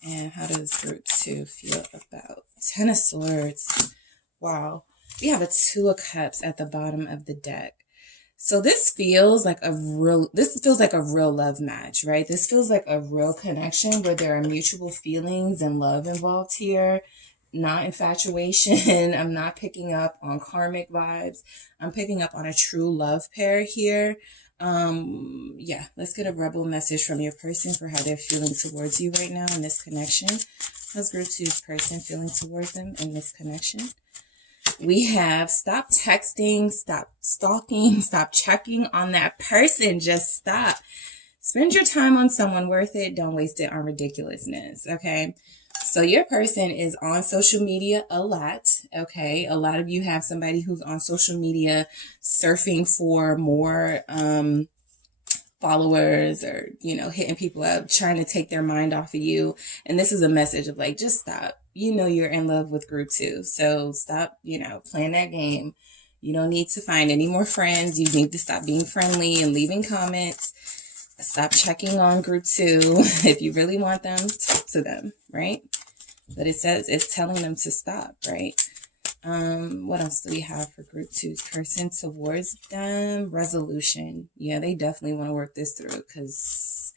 And how does group 2 feel about 10 of Swords? Wow. We have a 2 of Cups at the bottom of the deck. So this feels like a real love match, right? This feels like a real connection where there are mutual feelings and love involved here. Not infatuation. I'm not picking up on karmic vibes. I'm picking up on a true love pair here. Yeah, let's get a Rebel message from your person for how they're feeling towards you right now in this connection. How's group 2's person feeling towards them in this connection? We have stop texting, stop stalking, stop checking on that person. Just stop. Spend your time on someone worth it. Don't waste it on ridiculousness, okay? So your person is on social media a lot, okay? A lot of you have somebody who's on social media surfing for more followers, or, you know, hitting people up, trying to take their mind off of you. And this is a message of like, just stop. You know you're in love with group 2. So stop, you know, playing that game. You don't need to find any more friends. You need to stop being friendly and leaving comments. Stop checking on group 2. If you really want them, talk to them, right? But it says it's telling them to stop, right? What else do we have for group 2's person towards them? Resolution. Yeah, they definitely want to work this through, because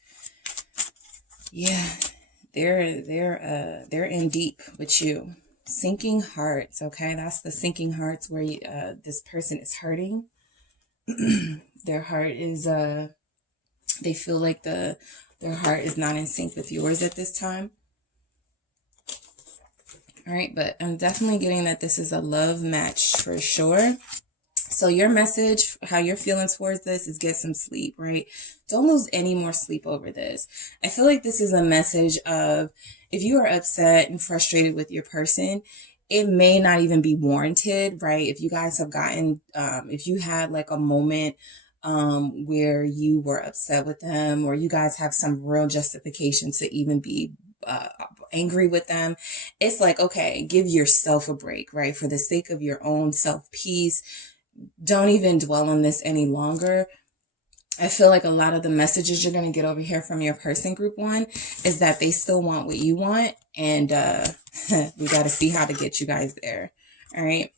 yeah, they're in deep with you. Sinking hearts, okay? That's the sinking hearts where you, this person is hurting. Their heart is they feel like their heart is not in sync with yours at this time. All right, but I'm definitely getting that this is a love match for sure. So your message, how you're feeling towards this, is get some sleep, right? Don't lose any more sleep over this. I feel like this is a message of, if you are upset and frustrated with your person, it may not even be warranted, right? If you guys have gotten, if you had like a moment where you were upset with them, or you guys have some real justification to even be angry with them. It's like, okay, give yourself a break, right? For the sake of your own self-peace, don't even dwell on this any longer. I feel like a lot of the messages you're going to get over here from your person, group 1, is that they still want what you want. And we got to see how to get you guys there. All right.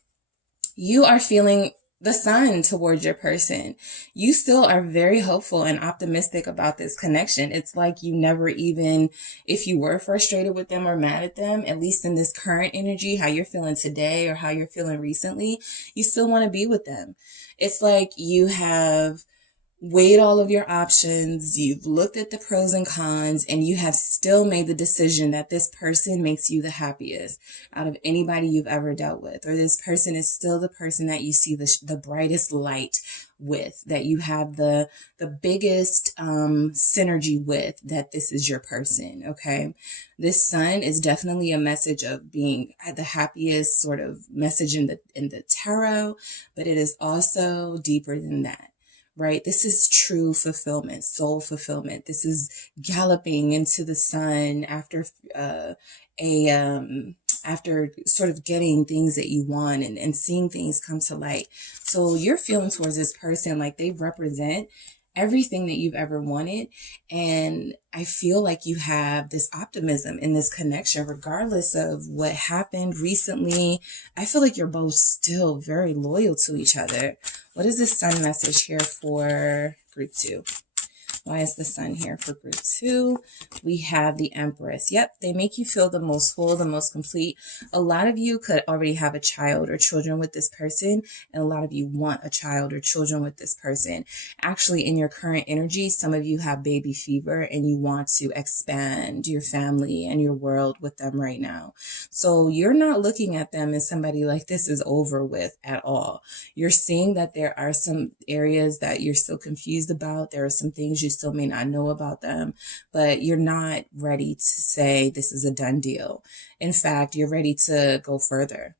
You are feeling the sun towards your person. You still are very hopeful and optimistic about this connection. It's like you never even, if you were frustrated with them or mad at them, at least in this current energy, how you're feeling today or how you're feeling recently, you still want to be with them. It's like you have weighed all of your options, you've looked at the pros and cons, and you have still made the decision that this person makes you the happiest out of anybody you've ever dealt with, or this person is still the person that you see the brightest light with, that you have the biggest synergy with, that this is your person. Okay, this sun is definitely a message of being the happiest sort of message in the tarot, but it is also deeper than that. Right? This is true fulfillment, soul fulfillment. This is galloping into the sun after after sort of getting things that you want and seeing things come to light. So you're feeling towards this person like they represent everything that you've ever wanted. And I feel like you have this optimism in this connection, regardless of what happened recently. I feel like you're both still very loyal to each other. What is the sun message here for group 2? Why is the sun here for group 2? We have the Empress. Yep, they make you feel the most full, the most complete. A lot of you could already have a child or children with this person, and a lot of you want a child or children with this person. Actually, in your current energy, some of you have baby fever and you want to expand your family and your world with them right now. So you're not looking at them as somebody like this is over with at all. You're seeing that there are some areas that you're still confused about. There are some things you still may not know about them, but you're not ready to say this is a done deal. In fact, you're ready to go further.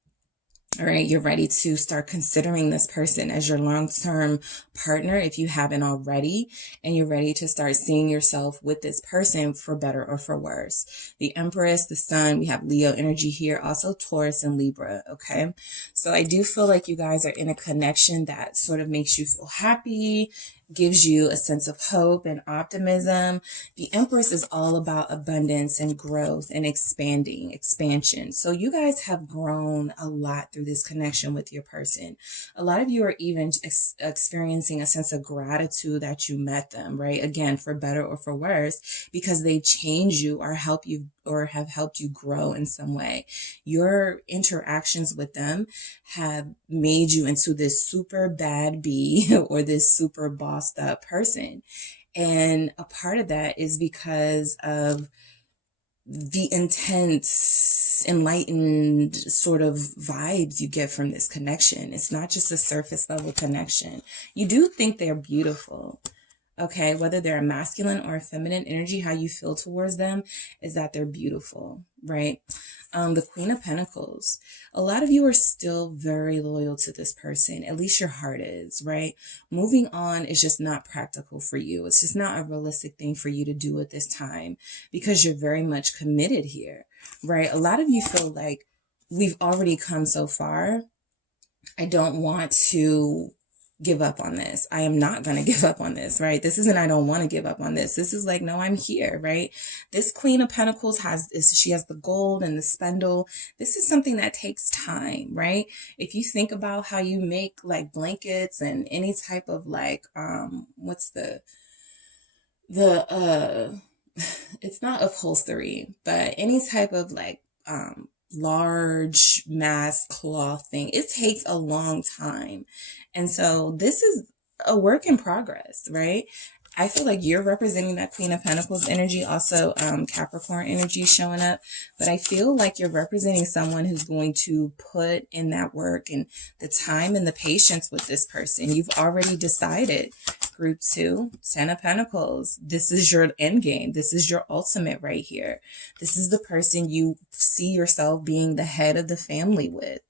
All right, you're ready to start considering this person as your long-term partner if you haven't already, and you're ready to start seeing yourself with this person for better or for worse. The Empress, the Sun, we have Leo energy here, also Taurus and Libra, okay? So I do feel like you guys are in a connection that sort of makes you feel happy, gives you a sense of hope and optimism. The Empress is all about abundance and growth and expansion. So you guys have grown a lot through this connection with your person. A lot of you are even experiencing a sense of gratitude that you met them, right? Again, for better or for worse, because they change you or help you or have helped you grow in some way. Your interactions with them have made you into this super bad bee or this super bossed up person. And a part of that is because of the intense, enlightened sort of vibes you get from this connection. It's not just a surface level connection. You do think they're beautiful. Okay, whether they're a masculine or a feminine energy, how you feel towards them is that they're beautiful, right? The Queen of Pentacles. A lot of you are still very loyal to this person. At least your heart is, right? Moving on is just not practical for you. It's just not a realistic thing for you to do at this time because you're very much committed here, right? A lot of you feel like we've already come so far. I don't want to give up on this. I am not going to give up on this, right? This isn't, I don't want to give up on this. This is like, no, I'm here, right? This Queen of Pentacles she has the gold and the spindle. This is something that takes time, right? If you think about how you make like blankets and any type of like, it's not upholstery, but any type of like, large mass cloth thing. It takes a long time. And so this is a work in progress, right? I feel like you're representing that Queen of Pentacles energy, also Capricorn energy showing up. But I feel like you're representing someone who's going to put in that work and the time and the patience with this person. You've already decided. Group 2, 10 of Pentacles. This is your end game. This is your ultimate right here. This is the person you see yourself being the head of the family with,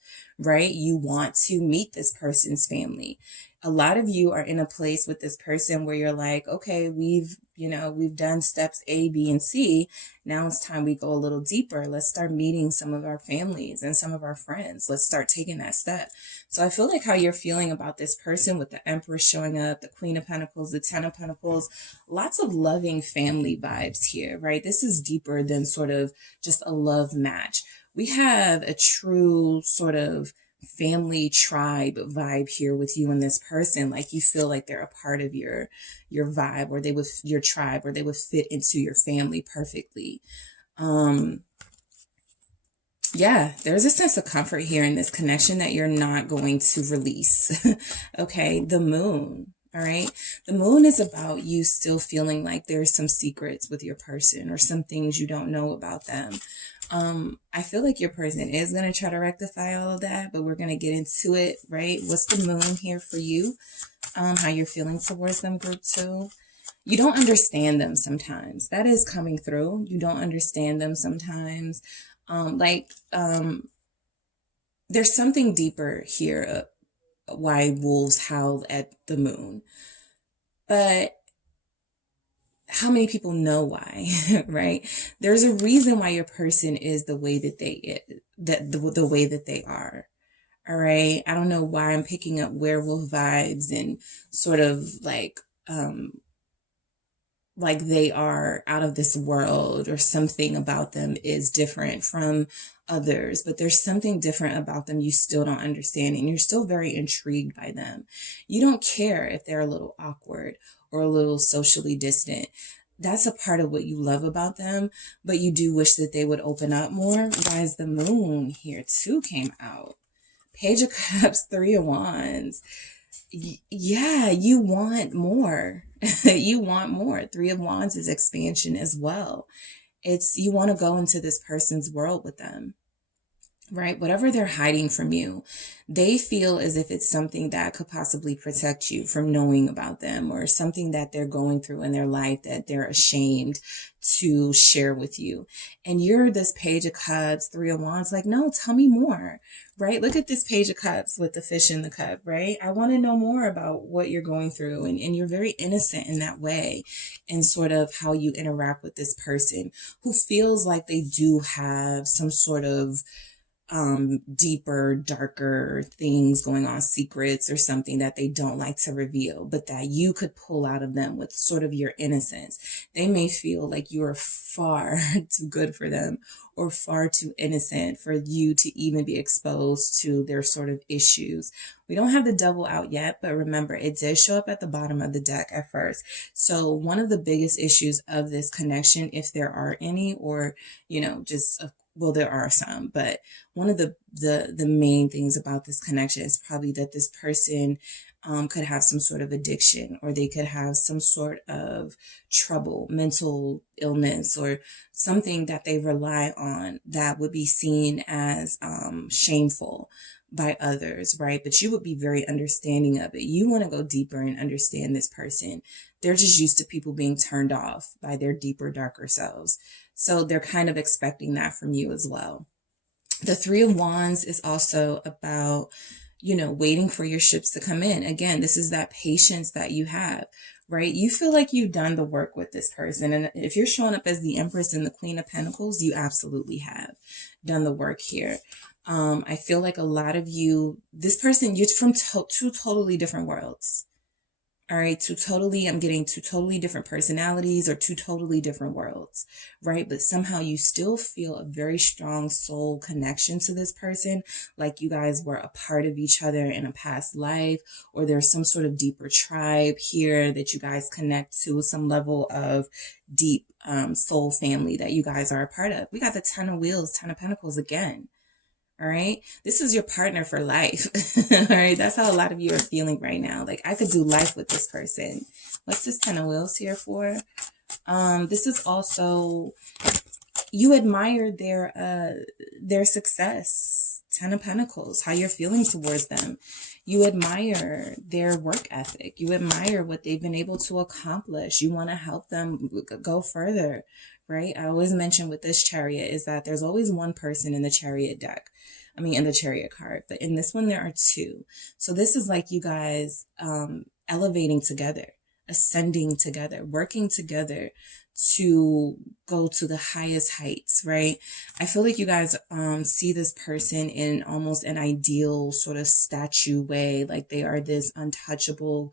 right? You want to meet this person's family. A lot of you are in a place with this person where you're like, okay, we've done steps A, B, and C. Now it's time we go a little deeper. Let's start meeting some of our families and some of our friends. Let's start taking that step. So I feel like how you're feeling about this person with the Empress showing up, the Queen of Pentacles, the Ten of Pentacles, lots of loving family vibes here, right? This is deeper than sort of just a love match. We have a true sort of family tribe vibe here with you and this person. Like you feel like they're a part of your vibe, or they would, your tribe, or they would fit into your family perfectly. Yeah, there's a sense of comfort here in this connection that you're not going to release. Okay, the moon. All right. The moon is about you still feeling like there's some secrets with your person or some things you don't know about them. I feel like your person is going to try to rectify all of that, but we're going to get into it, right? What's the moon here for you? How you're feeling towards them, group 2. You don't understand them sometimes. That is coming through. You don't understand them sometimes. There's something deeper here, why wolves howl at the moon. But how many people know why, right? There's a reason why your person is the way that the way that they are. All right. I don't know why I'm picking up werewolf vibes and sort of like they are out of this world, or something about them is different from others, but there's something different about them you still don't understand, and you're still very intrigued by them. You don't care if they're a little awkward or a little socially distant. That's a part of what you love about them, but you do wish that they would open up more. Why is the moon here too came out? Page of Cups, 3 of Wands. Yeah, you want more. You want more. 3 of Wands is expansion as well. It's, you want to go into this person's world with them, right? Whatever they're hiding from you, they feel as if it's something that could possibly protect you from knowing about them, or something that they're going through in their life that they're ashamed to share with you. And you're this Page of Cups, 3 of Wands, like, no, tell me more, right? Look at this Page of Cups with the fish in the cup, right? I want to know more about what you're going through. And you're very innocent in that way, in sort of how you interact with this person who feels like they do have some sort of deeper, darker things going on, secrets or something that they don't like to reveal, but that you could pull out of them with sort of your innocence. They may feel like you are far too good for them, or far too innocent for you to even be exposed to their sort of issues. We don't have the Devil out yet, but remember, it did show up at the bottom of the deck at first. So one of the biggest issues of this connection, if there are any, or, just well, there are some, but one of the main things about this connection is probably that this person could have some sort of addiction, or they could have some sort of trouble, mental illness, or something that they rely on that would be seen as shameful by others, right? But you would be very understanding of it. You want to go deeper and understand this person. They're just used to people being turned off by their deeper, darker selves. So they're kind of expecting that from you as well. The 3 of Wands is also about, waiting for your ships to come in. Again, this is that patience that you have, right? You feel like you've done the work with this person. And if you're showing up as the Empress and the Queen of Pentacles, you absolutely have done the work here. I feel like a lot of you, this person, you're from two totally different worlds. All right, I'm getting 2 totally different personalities, or 2 totally different worlds, right? But somehow you still feel a very strong soul connection to this person, like you guys were a part of each other in a past life, or there's some sort of deeper tribe here that you guys connect to, some level of deep soul family that you guys are a part of. We got the 10 of Wheels, 10 of Pentacles again. All right. This is your partner for life. All right. That's how a lot of you are feeling right now. Like, I could do life with this person. What's this 10 of Wheels here for? This is also, you admire their success. 10 of Pentacles, how you're feeling towards them. You admire their work ethic. You admire what they've been able to accomplish. You want to help them go further, right? I always mention with this Chariot is that there's always one person in the Chariot deck. in the Chariot card, but in this one, there are two. So this is like you guys elevating together, ascending together, working together to go to the highest heights, right? I feel like you guys see this person in almost an ideal sort of statue way, like they are this untouchable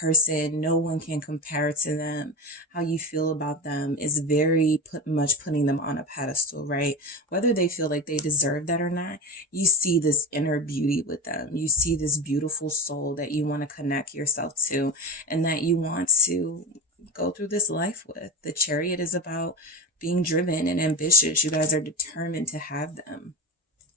person. No one can compare to them. How you feel about them is very much putting them on a pedestal, right? Whether they feel like they deserve that or not, you see this inner beauty with them. You see this beautiful soul that you want to connect yourself to and that you want to go through this life with. The Chariot is about being driven and ambitious. You guys are determined to have them.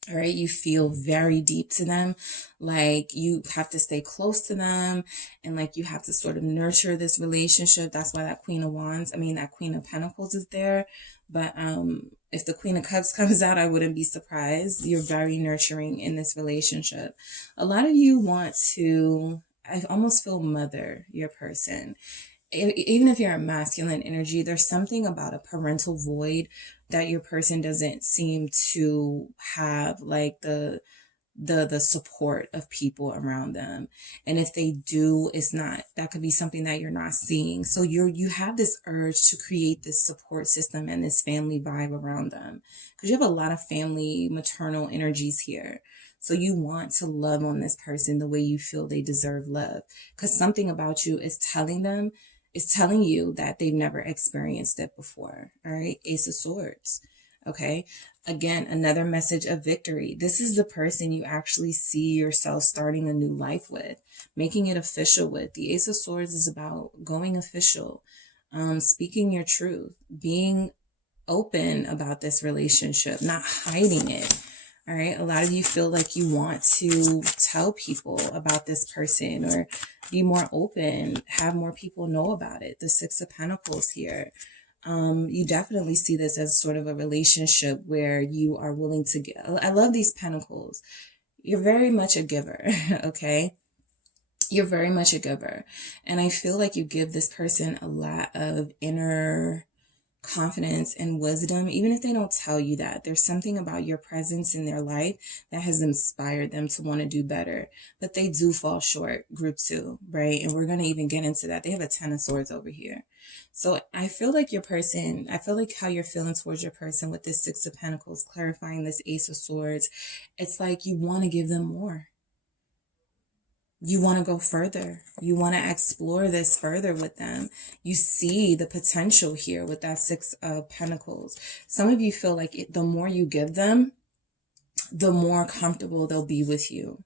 All right. You feel very deep to them. Like you have to stay close to them and like you have to sort of nurture this relationship. That's why that Queen of Wands, that Queen of Pentacles is there. But if the Queen of Cups comes out, I wouldn't be surprised. You're very nurturing in this relationship. A lot of you want to, I almost feel, mother your person. Even if you're a masculine energy, there's something about a parental void that your person doesn't seem to have, like the support of people around them. And if they do, that could be something that you're not seeing. So you have this urge to create this support system and this family vibe around them because you have a lot of family maternal energies here. So you want to love on this person the way you feel they deserve love because something about you is telling you that they've never experienced it before. All right. Ace of Swords. Okay. Again, another message of victory. This is the person you actually see yourself starting a new life with, making it official with. The Ace of Swords is about going official, speaking your truth, being open about this relationship, not hiding it. All right. A lot of you feel like you want to tell people about this person or be more open, have more people know about it. The Six of Pentacles here. You definitely see this as sort of a relationship where you are willing to give. I love these pentacles. You're very much a giver. Okay. You're very much a giver. And I feel like you give this person a lot of inner confidence and wisdom, even if they don't tell you that. There's something about your presence in their life that has inspired them to want to do better, but they do fall short. Group 2, right? And we're going to even get into that. They have a 10 of Swords over here. So I feel like how you're feeling towards your person with this Six of Pentacles, clarifying this Ace of Swords. It's like you want to give them more. You want to go further. You want to explore this further with them. You see the potential here with that Six of Pentacles. Some of you feel like the more you give them, the more comfortable they'll be with you.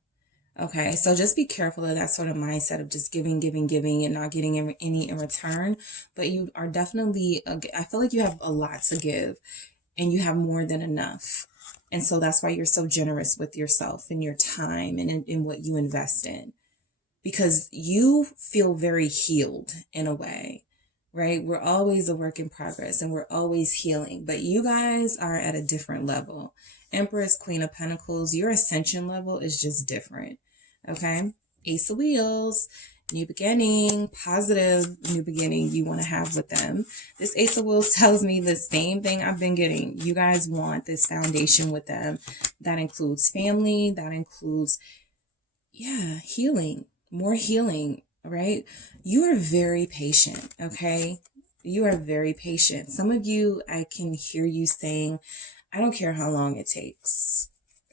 Okay, so just be careful of that sort of mindset of just giving and not getting any in return. But you are definitely, I feel like you have a lot to give and you have more than enough. And so that's why you're so generous with yourself and your time and in what you invest in. Because you feel very healed in a way, right? We're always a work in progress and we're always healing, but you guys are at a different level. Empress, Queen of Pentacles, your ascension level is just different, okay? Ace of Wheels, new beginning, positive new beginning you want to have with them. This Ace of Wheels tells me the same thing I've been getting. You guys want this foundation with them. That includes family, that includes, healing. More healing, right? You are very patient, okay? You are very patient. Some of you, I can hear you saying, I don't care how long it takes,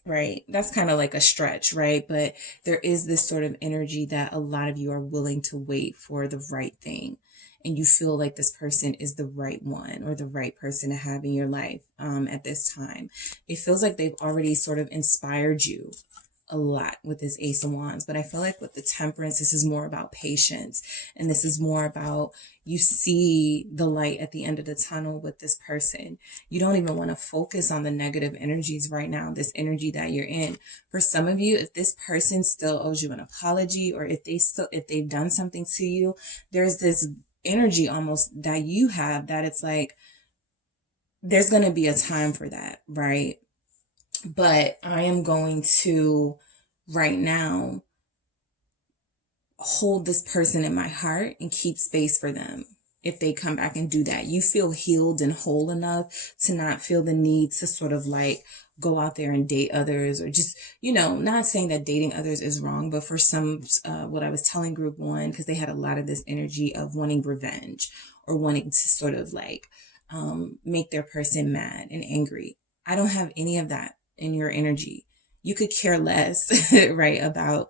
right? That's kind of like a stretch, right? But there is this sort of energy that a lot of you are willing to wait for the right thing. And you feel like this person is the right one or the right person to have in your life at this time. It feels like they've already sort of inspired you a lot with this Ace of Wands, but I feel like with the Temperance, this is more about patience, and this is more about you see the light at the end of the tunnel with this person. You don't even want to focus on the negative energies right now, this energy that you're in. For some of you, if this person still owes you an apology, or if they've done something to you, there's this energy almost that you have that it's like there's going to be a time for that, right? But I am going to, right now, hold this person in my heart and keep space for them. if they come back and do that. You feel healed and whole enough to not feel the need to sort of like go out there and date others, or just, you know, not saying that dating others is wrong, but for some, what I was telling group one, because they had a lot of this energy of wanting revenge or wanting to sort of like make their person mad and angry. I don't have any of that in your energy. You could care less, right, about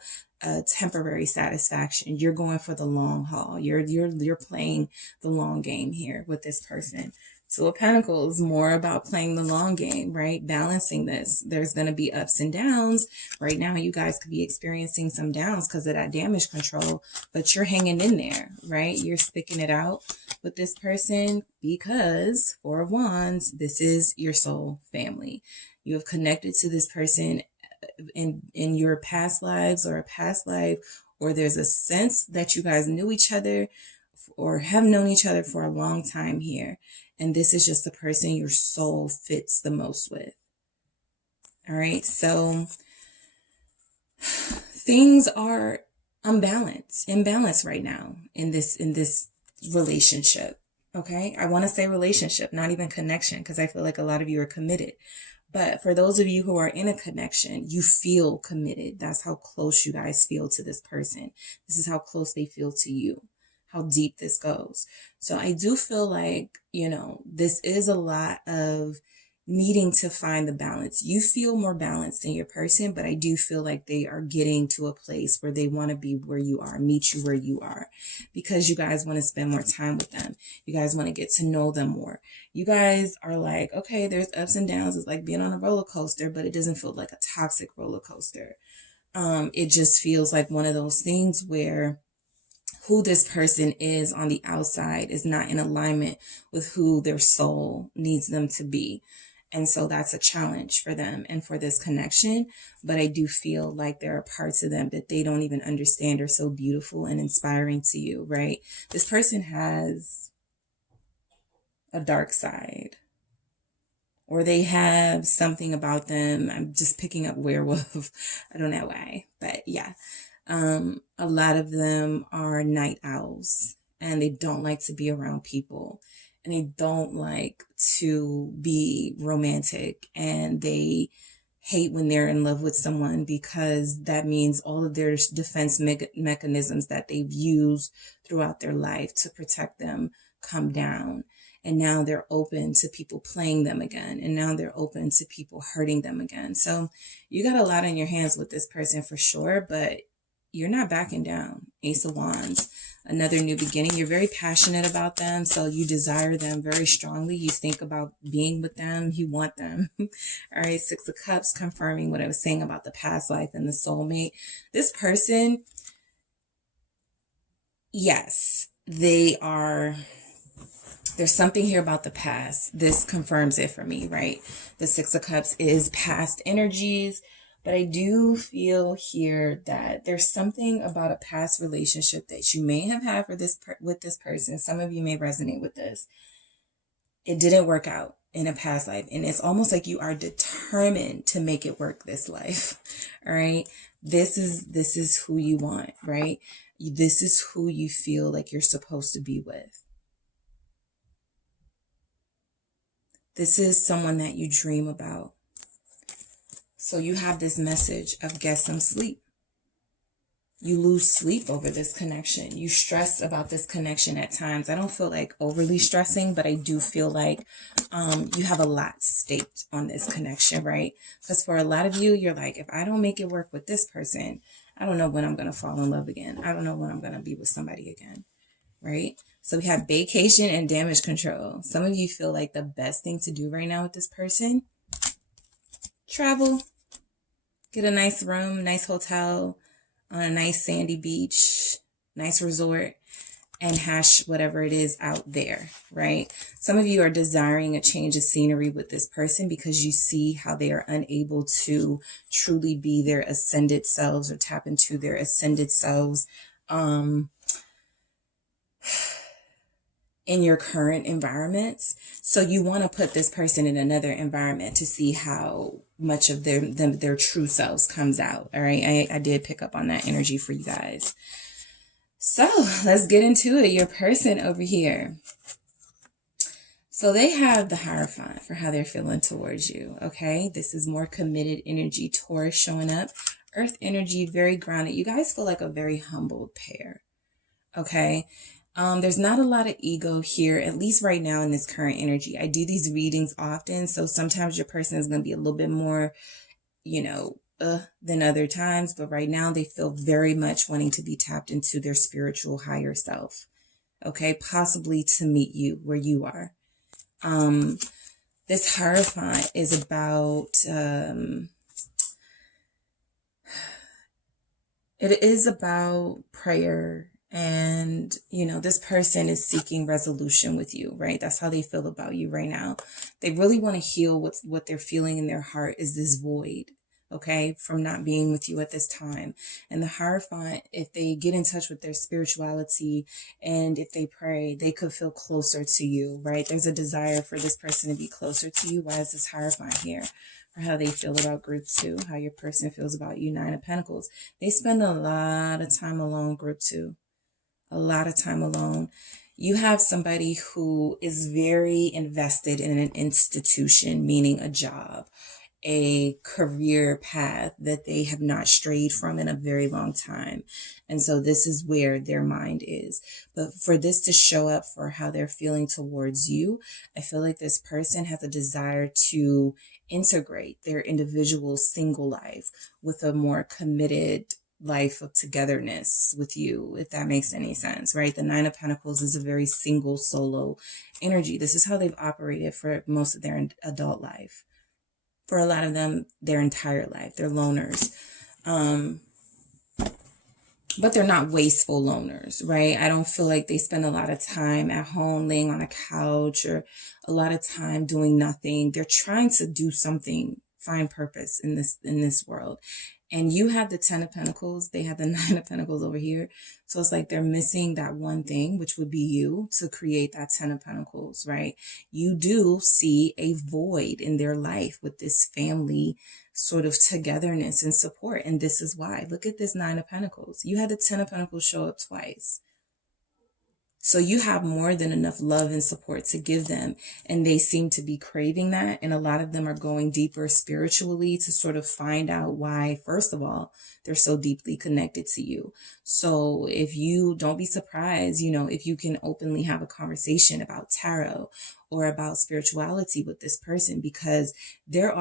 temporary satisfaction. You're going for the long haul. You're playing the long game here with this person. Two of Pentacles, more about playing the long game, right? Balancing this. There's going to be ups and downs. Right now, you guys could be experiencing some downs because of that damage control, but you're hanging in there, right? You're sticking it out with this person because Four of Wands, this is your soul family. You have connected to this person in your past lives or a past life, or there's a sense that you guys knew each other or have known each other for a long time here. And this is just the person your soul fits the most with. All right. So things are imbalanced right now in this relationship. Okay. I want to say relationship, not even connection, because I feel like a lot of you are committed. But for those of you who are in a connection, you feel committed. That's how close you guys feel to this person. This is how close they feel to you, how deep this goes. So I do feel like, you know, this is a lot of needing to find the balance. You feel more balanced in your person, but I do feel like they are getting to a place where they want to be where you are, meet you where you are, because you guys want to spend more time with them. You guys want to get to know them more. You guys are like, okay, there's ups and downs. It's like being on a roller coaster, but it doesn't feel like a toxic roller coaster. It just feels like one of those things where who this person is on the outside is not in alignment with who their soul needs them to be. And so that's a challenge for them and for this connection. But I do feel like there are parts of them that they don't even understand are so beautiful and inspiring to you, right? This person has a dark side, or they have something about them. I'm just picking up werewolf. I don't know why, but yeah. A lot of them are night owls, and they don't like to be around people. And they don't like to be romantic, and they hate when they're in love with someone because that means all of their defense mechanisms that they've used throughout their life to protect them come down. And now they're open to people playing them again. And now they're open to people hurting them again. So you got a lot on your hands with this person for sure, but you're not backing down. Ace of Wands. Another new beginning. You're very passionate about them, so you desire them very strongly. You think about being with them. You want them. All right, Six of Cups, confirming what I was saying about the past life and the soulmate. This person, yes, they are... There's something here about the past. This confirms it for me, right? The Six of Cups is past energies. But I do feel here that there's something about a past relationship that you may have had with this person. Some of you may resonate with this. It didn't work out in a past life. And it's almost like you are determined to make it work this life. All right. This is who you want, right? This is who you feel like you're supposed to be with. This is someone that you dream about. So you have this message of get some sleep. You lose sleep over this connection. You stress about this connection at times. I don't feel like overly stressing, but I do feel like you have a lot staked on this connection, right? Because for a lot of you, you're like, if I don't make it work with this person, I don't know when I'm going to fall in love again. I don't know when I'm going to be with somebody again, right? So we have vacation and damage control. Some of you feel like the best thing to do right now with this person, travel. Get a nice room, nice hotel on a nice sandy beach, nice resort, and hash whatever it is out there, right? Some of you are desiring a change of scenery with this person because you see how they are unable to truly be their ascended selves or tap into their ascended selves in your current environments. So you want to put this person in another environment to see how much of their true selves comes out. All right. I did pick up on that energy for you guys. So let's get into it. Your person over here. So they have the Hierophant for how they're feeling towards you, okay? This is more committed energy. Taurus showing up. Earth energy, very grounded. You guys feel like a very humbled pair, okay? There's not a lot of ego here, at least right now in this current energy. I do these readings often, so sometimes your person is going to be a little bit more, you know, than other times. But right now they feel very much wanting to be tapped into their spiritual higher self, okay? Possibly to meet you where you are. This Hierophant is about, it is about prayer, and, you know, this person is seeking resolution with you, right? That's how they feel about you right now. They really want to heal what they're feeling in their heart is this void, okay, from not being with you at this time. And the Hierophant, if they get in touch with their spirituality and if they pray, they could feel closer to you, right? There's a desire for this person to be closer to you. Why is this Hierophant here? For how they feel about group 2, how your person feels about you. 9 of Pentacles. They spend a lot of time alone, group 2. A lot of time alone. You have somebody who is very invested in an institution, meaning a job, a career path that they have not strayed from in a very long time. And so this is where their mind is. But for this to show up for how they're feeling towards you, I feel like this person has a desire to integrate their individual single life with a more committed life of togetherness with you, if that makes any sense, right? The 9 of Pentacles is a very single solo energy. This is how they've operated for most of their adult life. For a lot of them, their entire life. They're loners. But they're not wasteful loners, right? I don't feel like they spend a lot of time at home laying on a couch or a lot of time doing nothing. They're trying to do something, find purpose in this world. And you have the 10 of Pentacles. They have the 9 of Pentacles over here. So it's like they're missing that one thing, which would be you, to create that 10 of Pentacles, right? You do see a void in their life with this family sort of togetherness and support. And this is why. Look at this 9 of Pentacles. You had the 10 of Pentacles show up twice. So you have more than enough love and support to give them. And they seem to be craving that. And a lot of them are going deeper spiritually to sort of find out why, first of all, they're so deeply connected to you. So if you don't be surprised, you know, if you can openly have a conversation about tarot or about spirituality with this person, because their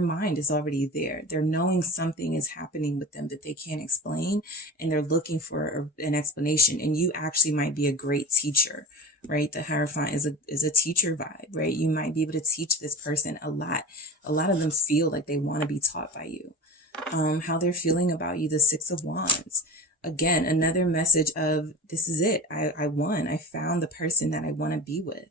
mind is already there. They're knowing something is happening with them that they can't explain, and they're looking for an explanation. And you actually might be a great teacher, right? The Hierophant is a teacher vibe, right? You might be able to teach this person a lot. A lot of them feel like they want to be taught by you. How they're feeling about you, the 6 of Wands. Again, another message of, this is it. I won. I found the person that I want to be with.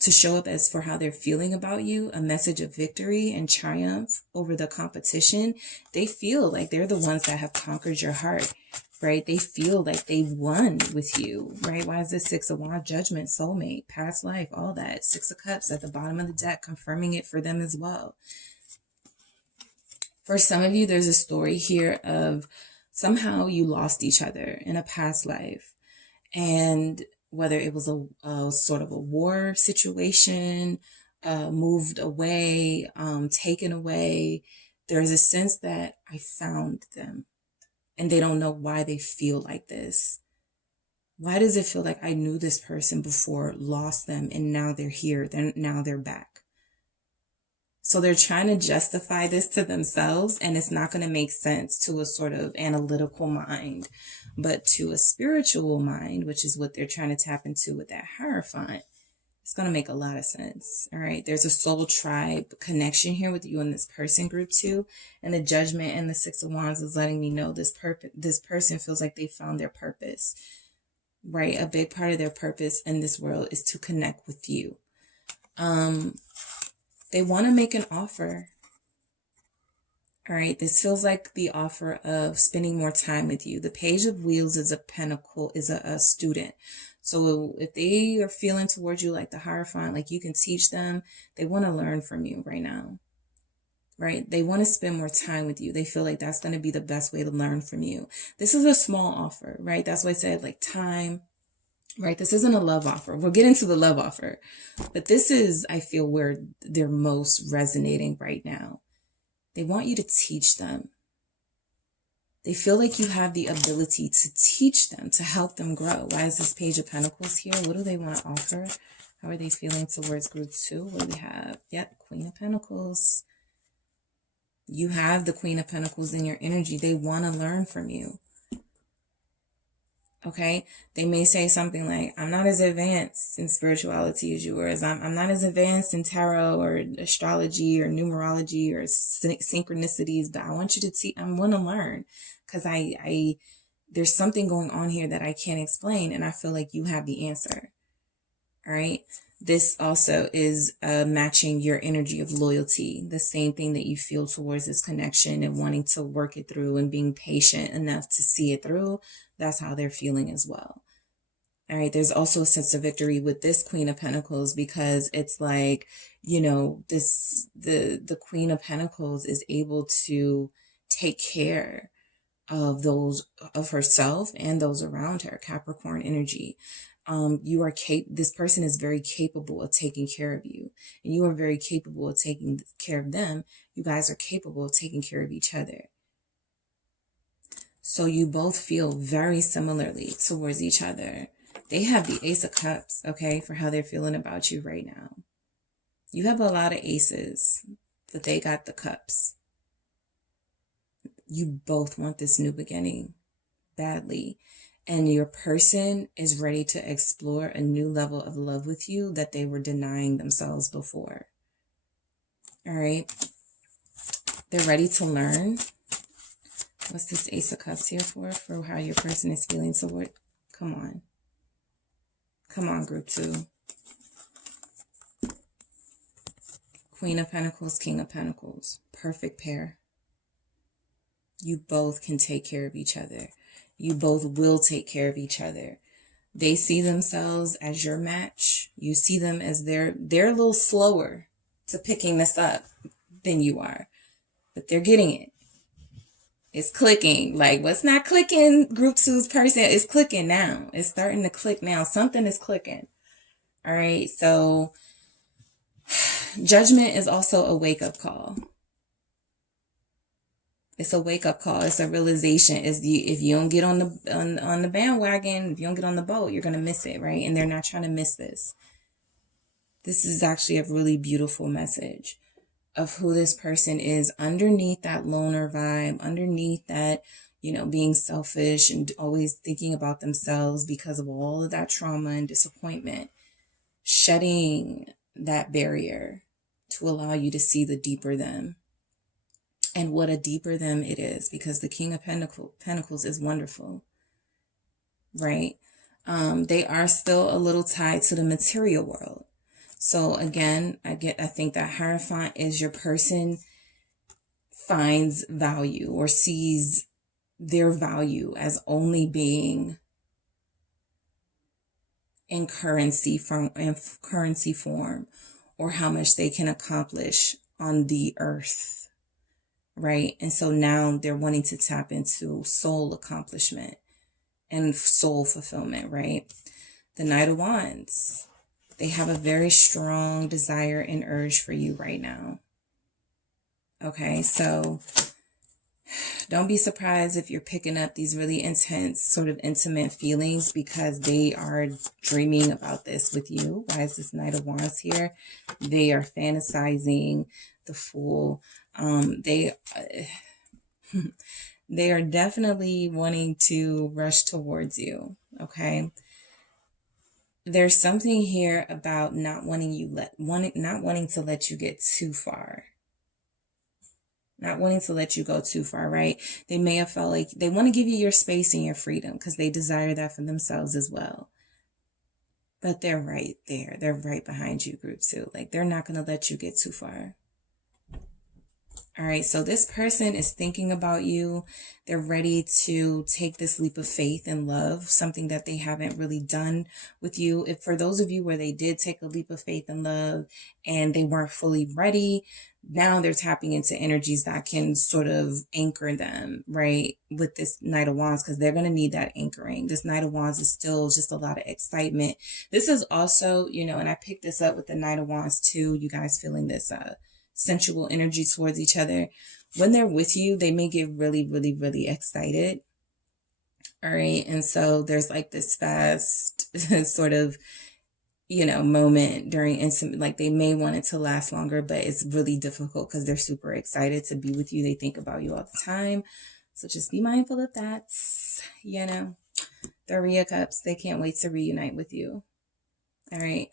To show up as for how they're feeling about you, a message of victory and triumph over the competition. They feel like they're the ones that have conquered your heart, right? They feel like they've won with you, right? Why is this 6 of Wands? Judgment, soulmate, past life, all that. 6 of Cups at the bottom of the deck, confirming it for them as well. For some of you, there's a story here of somehow you lost each other in a past life. And whether it was a sort of a war situation, moved away, taken away, there's a sense that I found them and they don't know why they feel like this. Why does it feel like I knew this person before, lost them, and now they're here, now they're back? So they're trying to justify this to themselves, and it's not going to make sense to a sort of analytical mind, but to a spiritual mind, which is what they're trying to tap into with that Hierophant, it's going to make a lot of sense. All right. There's a soul tribe connection here with you and this person, group 2, and the Judgment and the 6 of Wands is letting me know this person feels like they found their purpose, right? A big part of their purpose in this world is to connect with you. They want to make an offer. All right. This feels like the offer of spending more time with you. The Page of Wheels is a pentacle, is a student. So if they are feeling towards you like the Hierophant, like you can teach them, they want to learn from you right now. right? They want to spend more time with you. They feel like that's going to be the best way to learn from you. This is a small offer, right? That's why I said like time, right? This isn't a love offer. We'll get into the love offer, but this is, I feel, where they're most resonating right now. They want you to teach them. They feel like you have the ability to teach them, to help them grow. Why is this Page of Pentacles here? What do they want to offer? How are they feeling towards group 2? What do we have? Yep, Queen of Pentacles. You have the Queen of Pentacles in your energy. They want to learn from you. Okay? They may say something like, I'm not as advanced in spirituality as you are. I'm not as advanced in tarot or astrology or numerology or synchronicities, but I want you to teach. I want to learn because there's something going on here that I can't explain, and I feel like you have the answer. All right? This also is matching your energy of loyalty, the same thing that you feel towards this connection and wanting to work it through and being patient enough to see it through. That's how they're feeling as well. All right. There's also a sense of victory with this Queen of Pentacles because it's like, you know, the Queen of Pentacles is able to take care of those, of herself and those around her. Capricorn energy. This person is very capable of taking care of you, and you are very capable of taking care of them. You guys are capable of taking care of each other. So you both feel very similarly towards each other. They have the Ace of Cups, okay, for how they're feeling about you right now. You have a lot of aces, but they got the cups. You both want this new beginning badly. And your person is ready to explore a new level of love with you that they were denying themselves before. All right. They're ready to learn. What's this Ace of Cups here for how your person is feeling toward? Come on. Come on, group 2. Queen of Pentacles, King of Pentacles. Perfect pair. You both can take care of each other. You both will take care of each other. They see themselves as your match. You see them as they're a little slower to picking this up than you are, but they're getting it. It's clicking. Like, what's not clicking, group 2's person, is clicking now. It's starting to click now. Something is clicking. All right. So judgment is also a wake-up call. It's a wake-up call. It's a realization. If you don't get on the bandwagon, if you don't get on the boat, you're going to miss it, right? And they're not trying to miss this. This is actually a really beautiful message of who this person is underneath that loner vibe, underneath that, you know, being selfish and always thinking about themselves because of all of that trauma and disappointment. Shedding that barrier to allow you to see the deeper them. And what a deeper them it is, because the King of Pentacles is wonderful, right? They are still a little tied to the material world. So again, I think that Hierophant is your person finds value or sees their value as only being in currency form, or how much they can accomplish on the earth. Right. And so now they're wanting to tap into soul accomplishment and soul fulfillment. Right. The Knight of Wands. They have a very strong desire and urge for you right now. Okay. So don't be surprised if you're picking up these really intense, sort of intimate feelings because they are dreaming about this with you. Why is this Knight of Wands here? They are fantasizing the Fool. They are definitely wanting to rush towards you. Okay. There's something here about not wanting to let you get too far. Not wanting to let you go too far, right? They may have felt like they want to give you your space and your freedom because they desire that for themselves as well. But they're right there. They're right behind you, group 2. Like, they're not going to let you get too far. All right, so this person is thinking about you. They're ready to take this leap of faith and love, something that they haven't really done with you. If for those of you where they did take a leap of faith and love and they weren't fully ready, now they're tapping into energies that can sort of anchor them, right? With this Knight of Wands, because they're going to need that anchoring. This Knight of Wands is still just a lot of excitement. This is also, you know, and I picked this up with the Knight of Wands too, you guys feeling this, sensual energy towards each other. When they're with you, they may get really, really, really excited. All right. And so there's like this fast sort of, you know, moment during intimate, like they may want it to last longer, but it's really difficult because they're super excited to be with you. They think about you all the time. So just be mindful of that. You know, the Three of Cups, they can't wait to reunite with you. All right.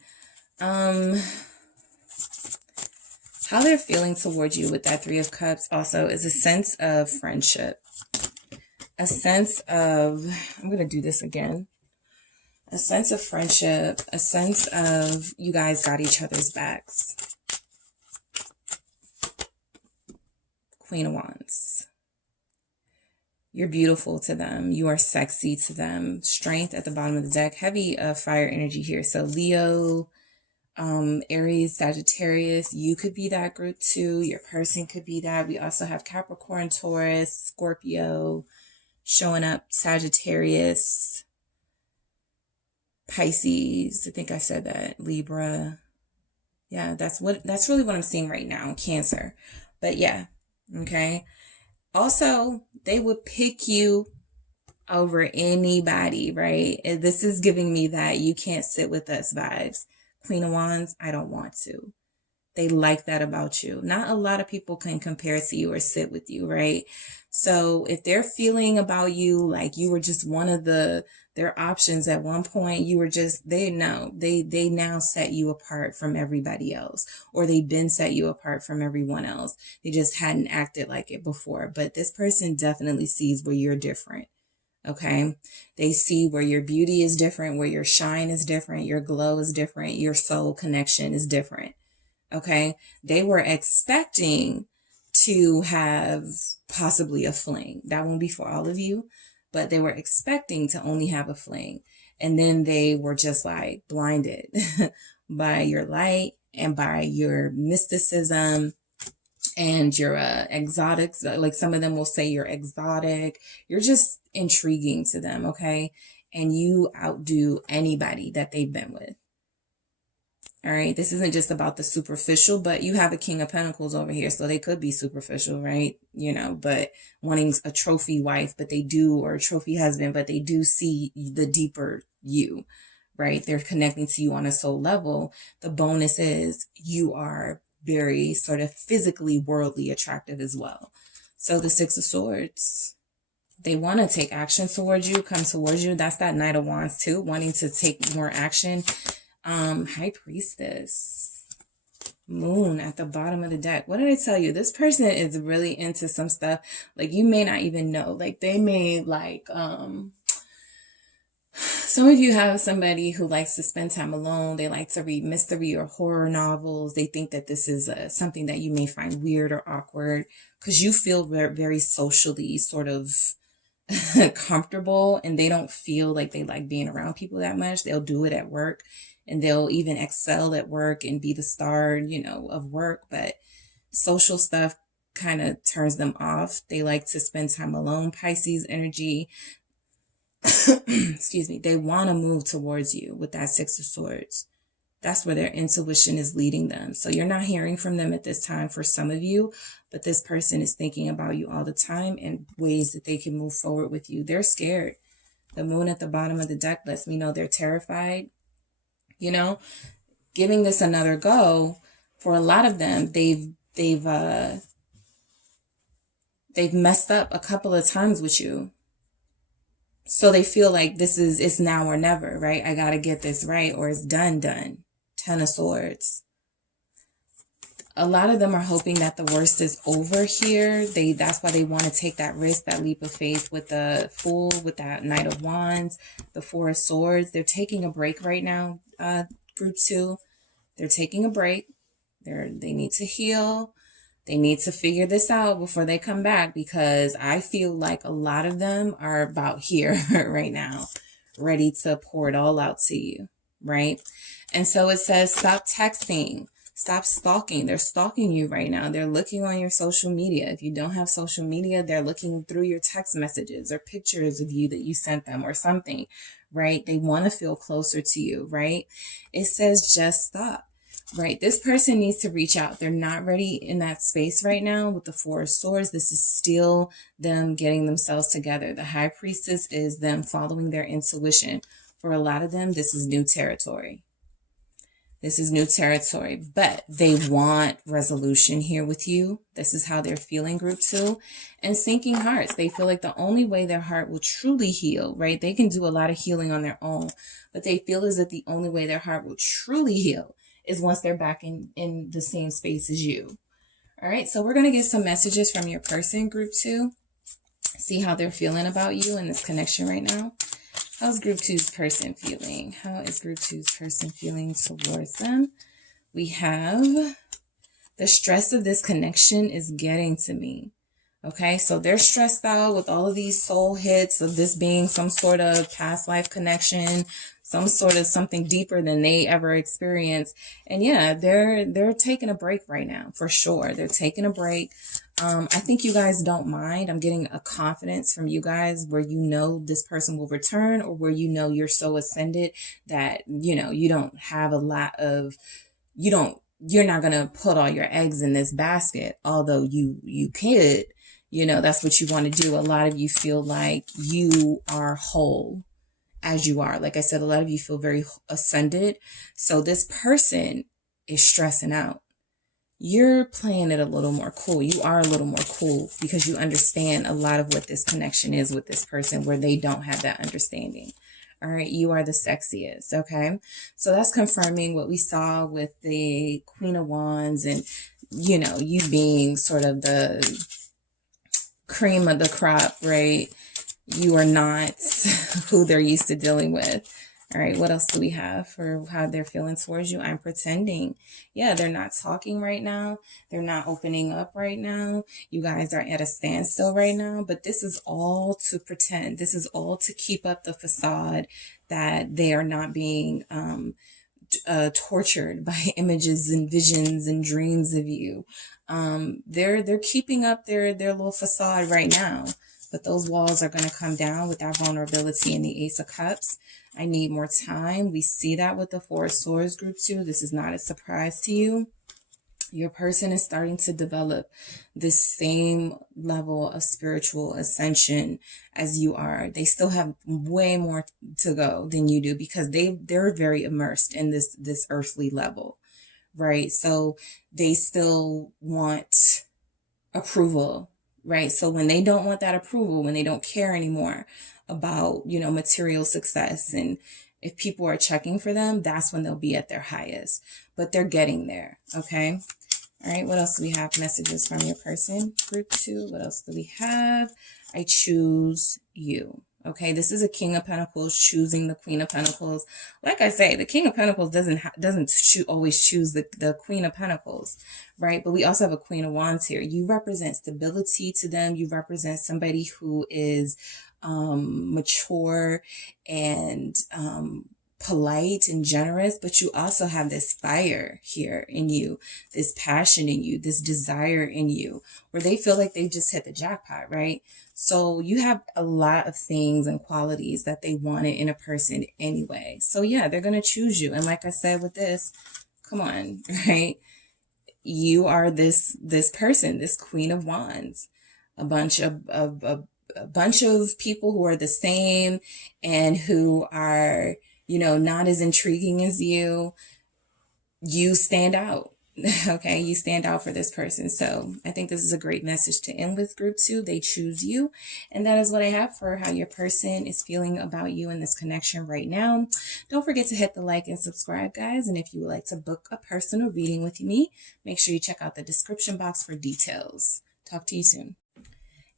How they're feeling towards you with that Three of Cups also is a sense of friendship. A sense of, I'm going to do this again. A sense of friendship. A sense of you guys got each other's backs. Queen of Wands. You're beautiful to them. You are sexy to them. Strength at the bottom of the deck. Heavy fire energy here. So Leo, Aries, Sagittarius, you could be that group too. Your person could be that. We also have Capricorn, Taurus, Scorpio showing up, Sagittarius, Pisces. I think I said that. Libra. Yeah, that's really what I'm seeing right now. Cancer. But yeah, okay. Also, they would pick you over anybody, right? And this is giving me that you can't sit with us vibes. Queen of Wands, I don't want to. They like that about you. Not a lot of people can compare to you or sit with you, right? So if they're feeling about you like you were just one of their options at one point, you were just, they now set you apart from everybody else, or they've been set you apart from everyone else. They just hadn't acted like it before. But this person definitely sees where you're different. Okay. They see where your beauty is different, where your shine is different, your glow is different, your soul connection is different. Okay. They were expecting to have possibly a fling. That won't be for all of you, but they were expecting to only have a fling. And then they were just like blinded by your light and by your mysticism and your exotics. Like some of them will say you're exotic. You're just intriguing to them, okay? And you outdo anybody that they've been with. All right, this isn't just about the superficial, but you have a King of Pentacles over here, so they could be superficial, right? You know, but wanting a trophy wife, but they do, or a trophy husband, but they do see the deeper you, right? They're connecting to you on a soul level. The bonus is you are very sort of physically worldly attractive as well. So the Six of Swords, they want to take action towards you, come towards you. That's that Knight of Wands too, wanting to take more action. High Priestess, Moon at the bottom of the deck. What did I tell you? This person is really into some stuff. Like you may not even know. Like they may like, some of you have somebody who likes to spend time alone. They like to read mystery or horror novels. They think that this is something that you may find weird or awkward because you feel very, very socially sort of comfortable, and they don't feel like they like being around people that much. They'll do it at work, and they'll even excel at work and be the star, you know, of work. But social stuff kind of turns them off. They like to spend time alone. Pisces energy. Excuse me. They want to move towards you with that Six of Swords. That's where their intuition is leading them. So you're not hearing from them at this time for some of you, but this person is thinking about you all the time and ways that they can move forward with you. They're scared. The Moon at the bottom of the deck lets me know they're terrified. You know, giving this another go, for a lot of them, they've messed up a couple of times with you. So they feel like it's now or never, right? I got to get this right, or it's done. Ten of Swords. A lot of them are hoping that the worst is over here. That's why they want to take that risk, that leap of faith with the Fool, with that Knight of Wands, the Four of Swords. They're taking a break right now, group 2. They're taking a break. They need to heal. They need to figure this out before they come back, because I feel like a lot of them are about here right now, ready to pour it all out to you, right? And so it says, stop texting. Stop stalking. They're stalking you right now. They're looking on your social media. If you don't have social media, they're looking through your text messages or pictures of you that you sent them or something, right? They want to feel closer to you, right? It says just stop, right? This person needs to reach out. They're not ready in that space right now with the Four of Swords. This is still them getting themselves together. The High Priestess is them following their intuition. For a lot of them, this is new territory. This is new territory, but they want resolution here with you. This is how they're feeling, group 2. And sinking hearts. They feel like the only way their heart will truly heal, right? They can do a lot of healing on their own, but they feel as if the only way their heart will truly heal is once they're back in the same space as you. All right, so we're going to get some messages from your person, group 2. See how they're feeling about you in this connection right now. How's group 2's person feeling? How is group 2's person feeling towards them? We have the stress of this connection is getting to me. Okay, so they're stressed out with all of these soul hits of this being some sort of past life connection, some sort of something deeper than they ever experienced. And yeah, they're taking a break right now, for sure. They're taking a break. I think you guys don't mind. I'm getting a confidence from you guys where you know this person will return, or where you know you're so ascended that, you know, you don't have a lot of, you're not going to put all your eggs in this basket, although you could, you know, that's what you want to do. A lot of you feel like you are whole as you are. Like I said, a lot of you feel very ascended. So this person is stressing out. You're playing it a little more cool. You are a little more cool because you understand a lot of what this connection is with this person where they don't have that understanding. All right. You are the sexiest. Okay. So that's confirming what we saw with the Queen of Wands and, you know, you being sort of the cream of the crop, right? You are not who they're used to dealing with. All right, what else do we have for how they're feeling towards you? I'm pretending. Yeah, they're not talking right now. They're not opening up right now. You guys are at a standstill right now, but this is all to pretend. This is all to keep up the facade that they are not being tortured by images and visions and dreams of you. They're keeping up their little facade right now. But those walls are going to come down with that vulnerability in the Ace of Cups. I need more time. We see that with the Four of Swords, group 2. This is not a surprise to you. Your person is starting to develop this same level of spiritual ascension as you are. They still have way more to go than you do because they're very immersed in this earthly level, right? So they still want approval. Right. So when they don't want that approval, when they don't care anymore about, you know, material success, and if people are checking for them, that's when they'll be at their highest. But they're getting there. Okay. All right. What else do we have? Messages from your person, group 2. What else do we have? I choose you. Okay, this is a King of Pentacles choosing the Queen of Pentacles. Like I say, the King of Pentacles doesn't always choose the Queen of Pentacles, right? But we also have a Queen of Wands here. You represent stability to them. You represent somebody who is mature and polite and generous, but you also have this fire here in you, this passion in you, this desire in you, where they feel like they just hit the jackpot, right? So you have a lot of things and qualities that they wanted in a person anyway. So yeah, they're going to choose you. And like I said with this, come on, right? You are this person, this Queen of Wands, a bunch of people who are the same and who are, you know, not as intriguing as you. You stand out. Okay, you stand out for this person. So I think this is a great message to end with, group 2. They choose you. And that is what I have for how your person is feeling about you in this connection right now. Don't forget to hit the like and subscribe, guys. And if you would like to book a personal reading with me, make sure you check out the description box for details. Talk to you soon.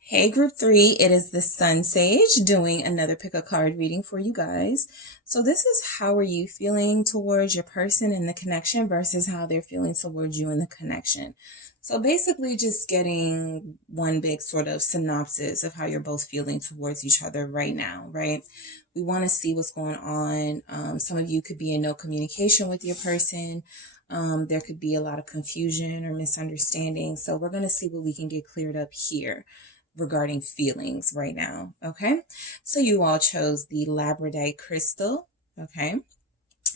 Hey group 3, it is the Sun Sage doing another pick a card reading for you guys. So this is how are you feeling towards your person in the connection versus how they're feeling towards you in the connection. So basically just getting one big sort of synopsis of how you're both feeling towards each other right now, right? We want to see what's going on. Some of you could be in no communication with your person. There could be a lot of confusion or misunderstanding. So we're going to see what we can get cleared up here regarding feelings right now. Okay, so you all chose the labradorite crystal. Okay,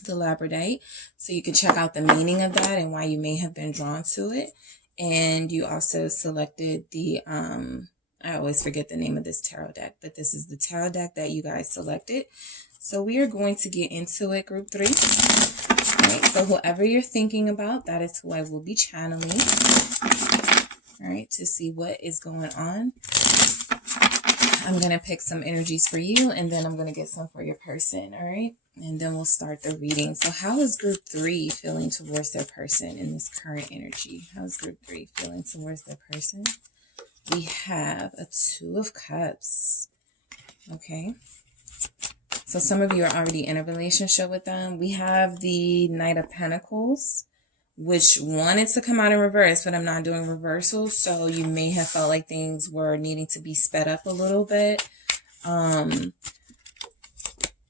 the labradorite, so you can check out the meaning of that and why you may have been drawn to it. And you also selected the I always forget the name of this tarot deck, but this is the tarot deck that you guys selected. So we are going to get into it, group 3. All right, so whoever you're thinking about, that is who I will be channeling. All right, to see what is going on. I'm going to pick some energies for you, and then I'm going to get some for your person, all right? And then we'll start the reading. So how is group 3 feeling towards their person in this current energy? How is group 3 feeling towards their person? We have a 2 of Cups, okay? So some of you are already in a relationship with them. We have the Knight of Pentacles, which wanted to come out in reverse, but I'm not doing reversals. So you may have felt like things were needing to be sped up a little bit.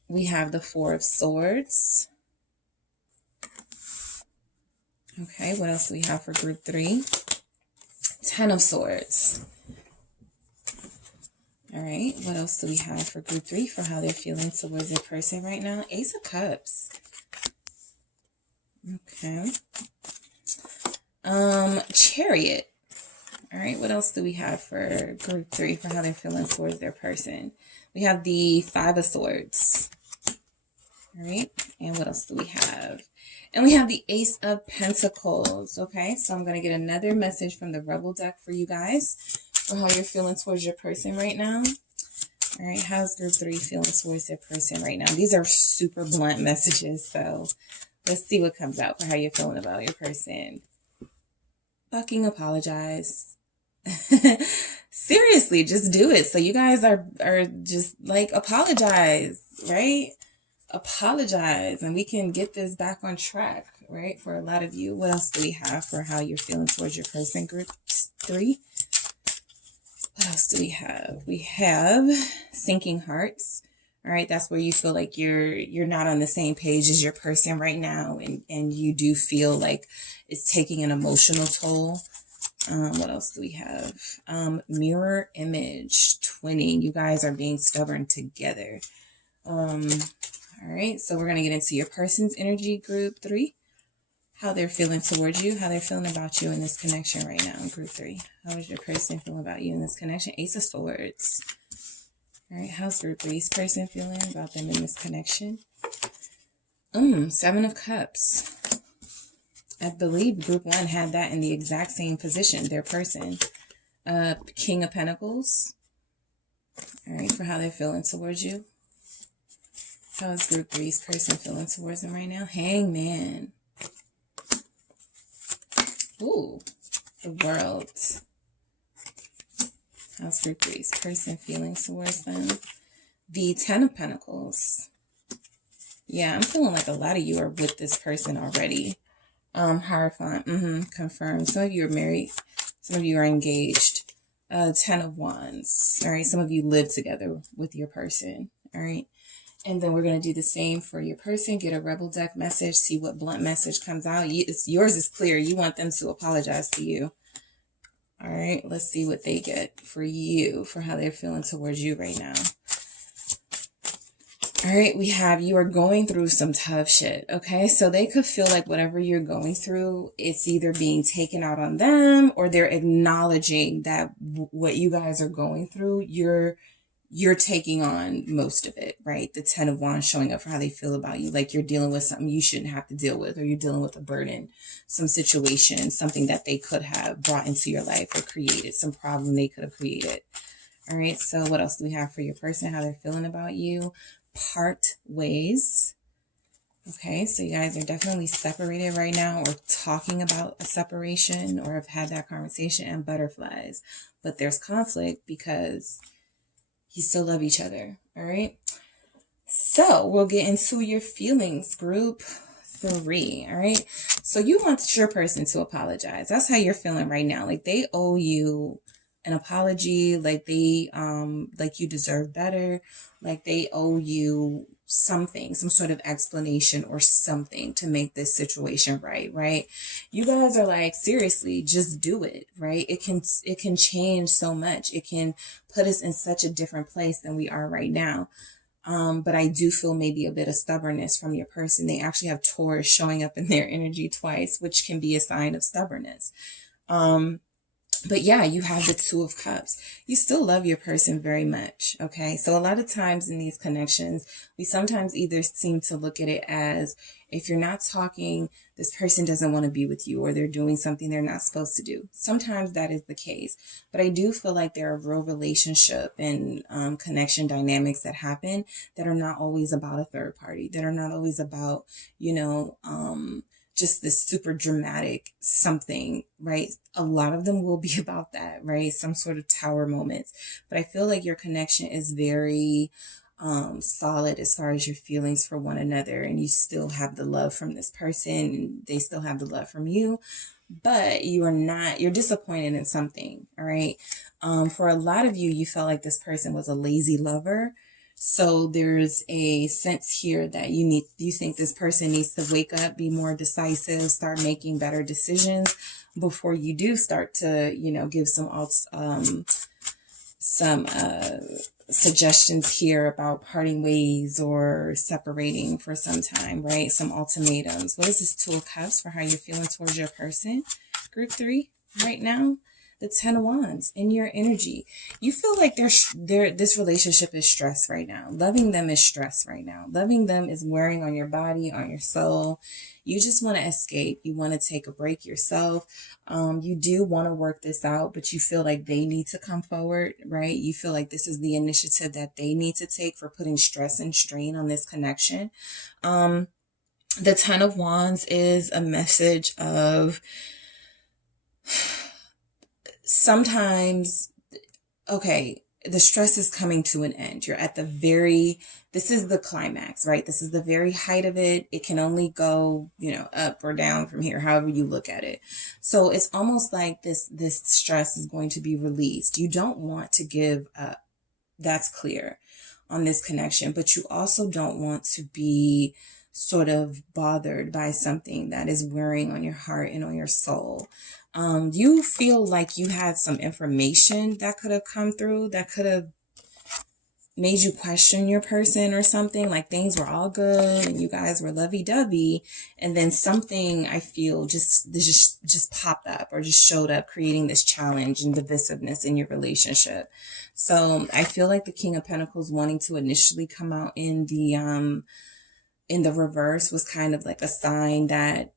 We have the 4 of Swords. Okay, what else do we have for group 3? 10 of Swords. All right, what else do we have for group 3 for how they're feeling towards their person right now? Ace of Cups. Okay. Chariot. All right, what else do we have for group 3 for how they're feeling towards their person? We have the 5 of Swords. All right, and what else do we have? And we have the Ace of Pentacles. Okay, so I'm going to get another message from the Rebel deck for you guys for how you're feeling towards your person right now. All right, how's group 3 feeling towards their person right now? These are super blunt messages, so let's see what comes out for how you're feeling about your person. Fucking apologize. Seriously, just do it. So you guys are just like, apologize, right? Apologize, and we can get this back on track, right? For a lot of you. What else do we have for how you're feeling towards your person, group 3? What else do we have? We have sinking hearts. All right, that's where you feel like you're not on the same page as your person right now, and you do feel like it's taking an emotional toll. What else do we have? Mirror image, twinning. You guys are being stubborn together. All right, so we're going to get into your person's energy, group 3. How they're feeling towards you, how they're feeling about you in this connection right now, group 3. How is your person feeling about you in this connection? Ace of Swords. All right, how's group 3's person feeling about them in this connection? 7 of Cups. I believe group 1 had that in the exact same position, their person. King of Pentacles. All right, for how they're feeling towards you. How is group 3's person feeling towards them right now? Hangman. Ooh, the World. How's group 3's person feeling towards them? The 10 of Pentacles. Yeah, I'm feeling like a lot of you are with this person already. Hierophant. Confirmed. Some of you are married. Some of you are engaged. 10 of Wands. All right, some of you live together with your person. All right. And then we're going to do the same for your person. Get a Rebel deck message. See what blunt message comes out. Yours is clear. You want them to apologize to you. All right. Let's see what they get for you, for how they're feeling towards you right now. All right. We have, you are going through some tough shit. Okay. So they could feel like whatever you're going through, it's either being taken out on them, or they're acknowledging that what you guys are going through, you're taking on most of it, right? The 10 of Wands showing up for how they feel about you. Like you're dealing with something you shouldn't have to deal with, or you're dealing with a burden, some situation, something that they could have brought into your life or created, some problem they could have created. All right. So what else do we have for your person? How they're feeling about you? Part ways. Okay, so you guys are definitely separated right now, or talking about a separation, or have had that conversation, and butterflies. But there's conflict because you still love each other. All right. So we'll get into your feelings, group 3. All right. So you want your person to apologize. That's how you're feeling right now. Like they owe you an apology. Like like you deserve better. Like they owe you something, some sort of explanation or something to make this situation right. Right. You guys are like, seriously, just do it. Right. It can change so much. It can put us in such a different place than we are right now. But I do feel maybe a bit of stubbornness from your person. They actually have Taurus showing up in their energy twice, which can be a sign of stubbornness. But yeah, you have the 2 of Cups. You still love your person very much. Okay. So a lot of times in these connections, we sometimes either seem to look at it as if you're not talking, this person doesn't want to be with you, or they're doing something they're not supposed to do. Sometimes that is the case. But I do feel like there are real relationship and connection dynamics that happen that are not always about a third party, that are not always about, just this super dramatic something, right? A lot of them will be about that, right? Some sort of tower moments. But I feel like your connection is very solid as far as your feelings for one another, and you still have the love from this person, and they still have the love from you, but you're disappointed in something. All right. For a lot of you, you felt like this person was a lazy lover. So there's a sense here that you think this person needs to wake up, be more decisive, start making better decisions before you do start to, give some suggestions here about parting ways or separating for some time, right? Some ultimatums. What is this 2 of Cups for how you're feeling towards your person? Group 3 right now. The 10 of Wands in your energy. You feel like this relationship is stress right now. Loving them is stress right now. Loving them is wearing on your body, on your soul. You just want to escape. You want to take a break yourself. You do want to work this out, but you feel like they need to come forward, right? You feel like this is the initiative that they need to take for putting stress and strain on this connection. The 10 of Wands is a message of sometimes, okay, the stress is coming to an end. You're at this is the climax, right? This is the very height of it. It can only go, up or down from here, however you look at it. So it's almost like this stress is going to be released. You don't want to give up. That's clear on this connection, but you also don't want to be sort of bothered by something that is wearing on your heart and on your soul. You feel like you had some information that could have come through that could have made you question your person or something, like things were all good and you guys were lovey-dovey, and then something I feel just popped up or just showed up, creating this challenge and divisiveness in your relationship. So I feel like the King of Pentacles wanting to initially come out in the reverse was kind of like a sign that,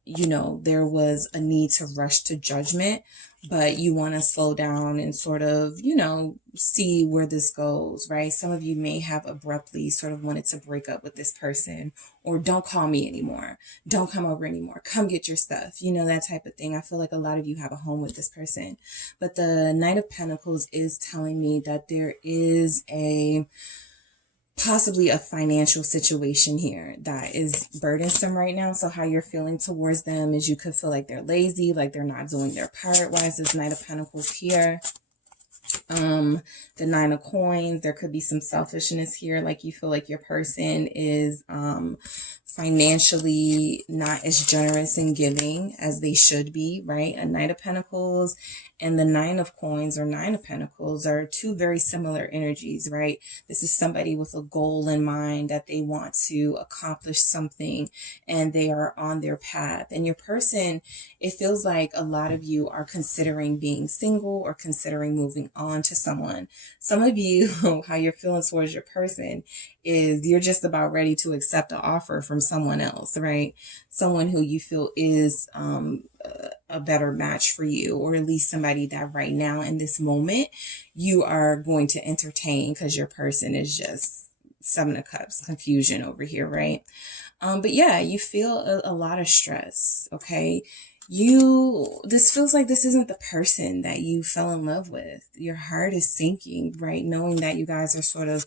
there was a need to rush to judgment, but you want to slow down and sort of, see where this goes, right? Some of you may have abruptly sort of wanted to break up with this person, or don't call me anymore. Don't come over anymore. Come get your stuff. That type of thing. I feel like a lot of you have a home with this person, but the Knight of Pentacles is telling me that there is possibly a financial situation here that is burdensome right now. So how you're feeling towards them is you could feel like they're lazy, like they're not doing their part. Why is this Knight of Pentacles here? The 9 of Coins, there could be some selfishness here. Like you feel like your person is financially not as generous in giving as they should be, right? A Knight of Pentacles and the 9 of Coins or 9 of Pentacles are 2 very similar energies, right? This is somebody with a goal in mind that they want to accomplish something and they are on their path. And your person, it feels like a lot of you are considering being single or considering moving on to someone. Some of you, how you're feeling towards your person is you're just about ready to accept an offer from someone else, right? Someone who you feel is a better match for you, or at least somebody that right now in this moment you are going to entertain because your person is just Seven of Cups, confusion over here, right? But yeah, you feel a lot of stress, okay? This feels like this isn't the person that you fell in love with. Your heart is sinking, right? Knowing that you guys are sort of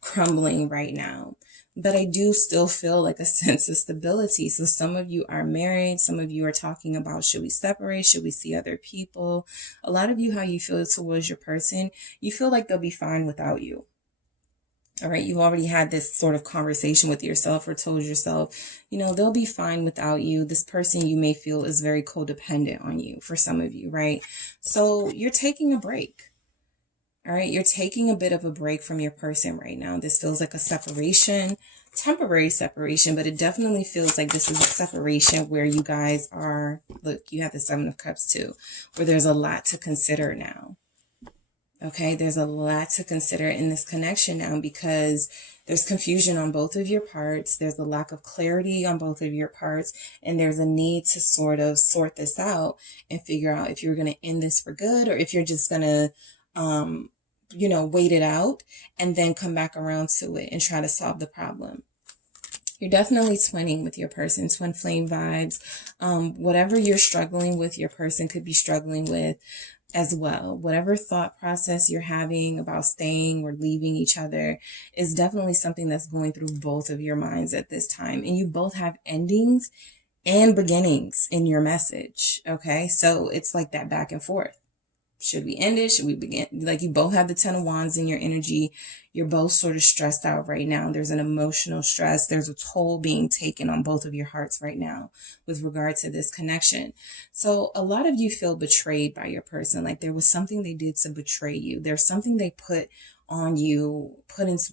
crumbling right now. But I do still feel like a sense of stability. So some of you are married. Some of you are talking about, should we separate? Should we see other people? A lot of you, how you feel towards your person, you feel like they'll be fine without you. All right, you already had this sort of conversation with yourself or told yourself, you know, they'll be fine without you. This person you may feel is very codependent on you for some of you, right? So you're taking a break. All right, you're taking a bit of a break from your person right now. This feels like a separation, temporary separation, but it definitely feels like this is a separation where you guys are, look, you have the Seven of Cups too, where there's a lot to consider now. Okay, there's a lot to consider in this connection now because there's confusion on both of your parts. There's a lack of clarity on both of your parts. And there's a need to sort of sort this out and figure out if you're going to end this for good or if you're just going to, you know, wait it out and then come back around to it and try to solve the problem. You're definitely twinning with your person, twin flame vibes. Whatever you're struggling with, your person could be struggling with as well. Whatever thought process you're having about staying or leaving each other is definitely something that's going through both of your minds at this time. And you both have endings and beginnings in your message. Okay, so it's like that back and forth. Should we end it? Should we begin? Like you both have the Ten of Wands in your energy. You're both sort of stressed out right now. There's an emotional stress. There's a toll being taken on both of your hearts right now with regard to this connection. So a lot of you feel betrayed by your person. Like there was something they did to betray you. There's something they put on you,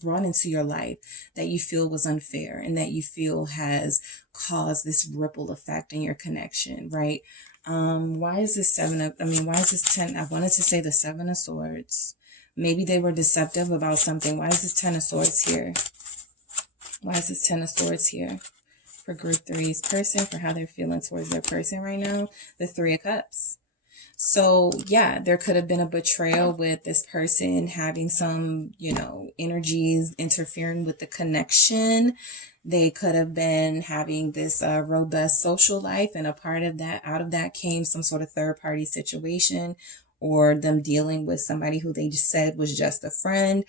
brought into your life that you feel was unfair and that you feel has caused this ripple effect in your connection, right? Why is this why is this 10? I wanted to say the Seven of Swords. Maybe they were deceptive about something. Why is this 10 of Swords here? Why is this 10 of Swords here? For group 3's person, for how they're feeling towards their person right now. The 3 of Cups. So yeah, there could have been a betrayal with this person having some, you know, energies interfering with the connection. They could have been having this robust social life, and out of that came some sort of third party situation, or them dealing with somebody who they just said was just a friend.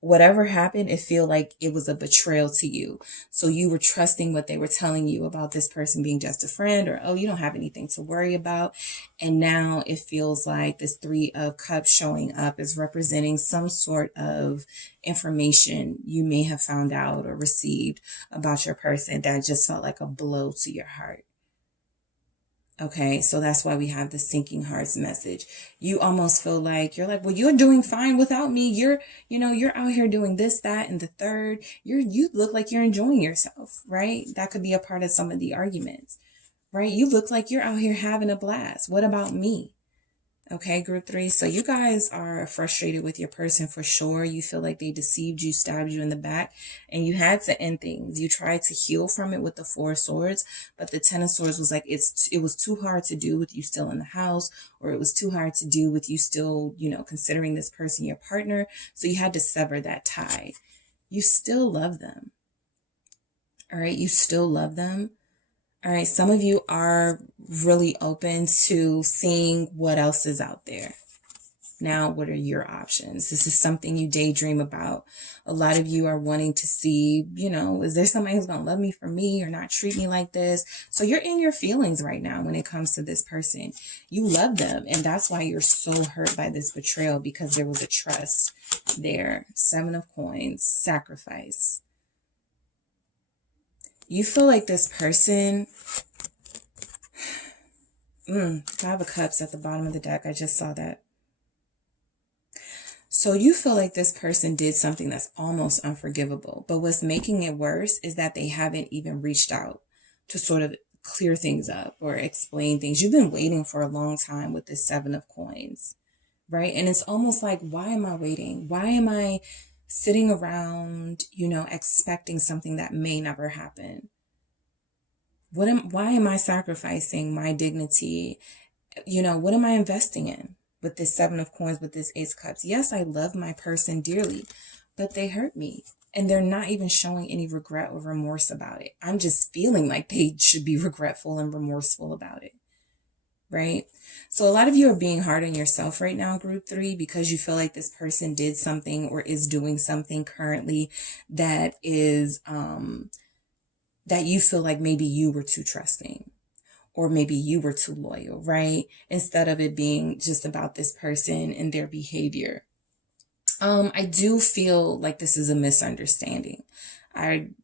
Whatever happened, it feel like it was a betrayal to you. So you were trusting what they were telling you about this person being just a friend, or, oh, you don't have anything to worry about. And now it feels like this 3 of Cups showing up is representing some sort of information you may have found out or received about your person that just felt like a blow to your heart. Okay, so that's why we have the sinking hearts message. You almost feel like you're like, well, you're doing fine without me. You're out here doing this, that, and the third. You look like you're enjoying yourself, right? That could be a part of some of the arguments, right? You look like you're out here having a blast. What about me? Okay, group 3. So you guys are frustrated with your person for sure. You feel like they deceived you, stabbed you in the back, and you had to end things. You tried to heal from it with the 4 of Swords, but the 10 of Swords was like, it was too hard to do with you still in the house, or it was too hard to do with you still, you know, considering this person your partner. So you had to sever that tie. You still love them. All right, you still love them. All right, some of you are really open to seeing what else is out there. Now, what are your options? This is something you daydream about. A lot of you are wanting to see, you know, is there somebody who's going to love me for me or not treat me like this? So you're in your feelings right now when it comes to this person. You love them, and that's why you're so hurt by this betrayal, because there was a trust there. 7 of Coins, sacrifice. You feel like this person, 5 of Cups at the bottom of the deck. I just saw that. So you feel like this person did something that's almost unforgivable. But what's making it worse is that they haven't even reached out to sort of clear things up or explain things. You've been waiting for a long time with this 7 of Coins, right? And it's almost like, why am I waiting? Why am I sitting around, you know, expecting something that may never happen? Why am I sacrificing my dignity? You know, what am I investing in with this 7 of Coins, with this Ace of Cups? Yes, I love my person dearly, but they hurt me. And they're not even showing any regret or remorse about it. I'm just feeling like they should be regretful and remorseful about it, right? So a lot of you are being hard on yourself right now, group 3, because you feel like this person did something or is doing something currently that is, that you feel like maybe you were too trusting or maybe you were too loyal, right? Instead of it being just about this person and their behavior. I do feel like this is a misunderstanding. I'm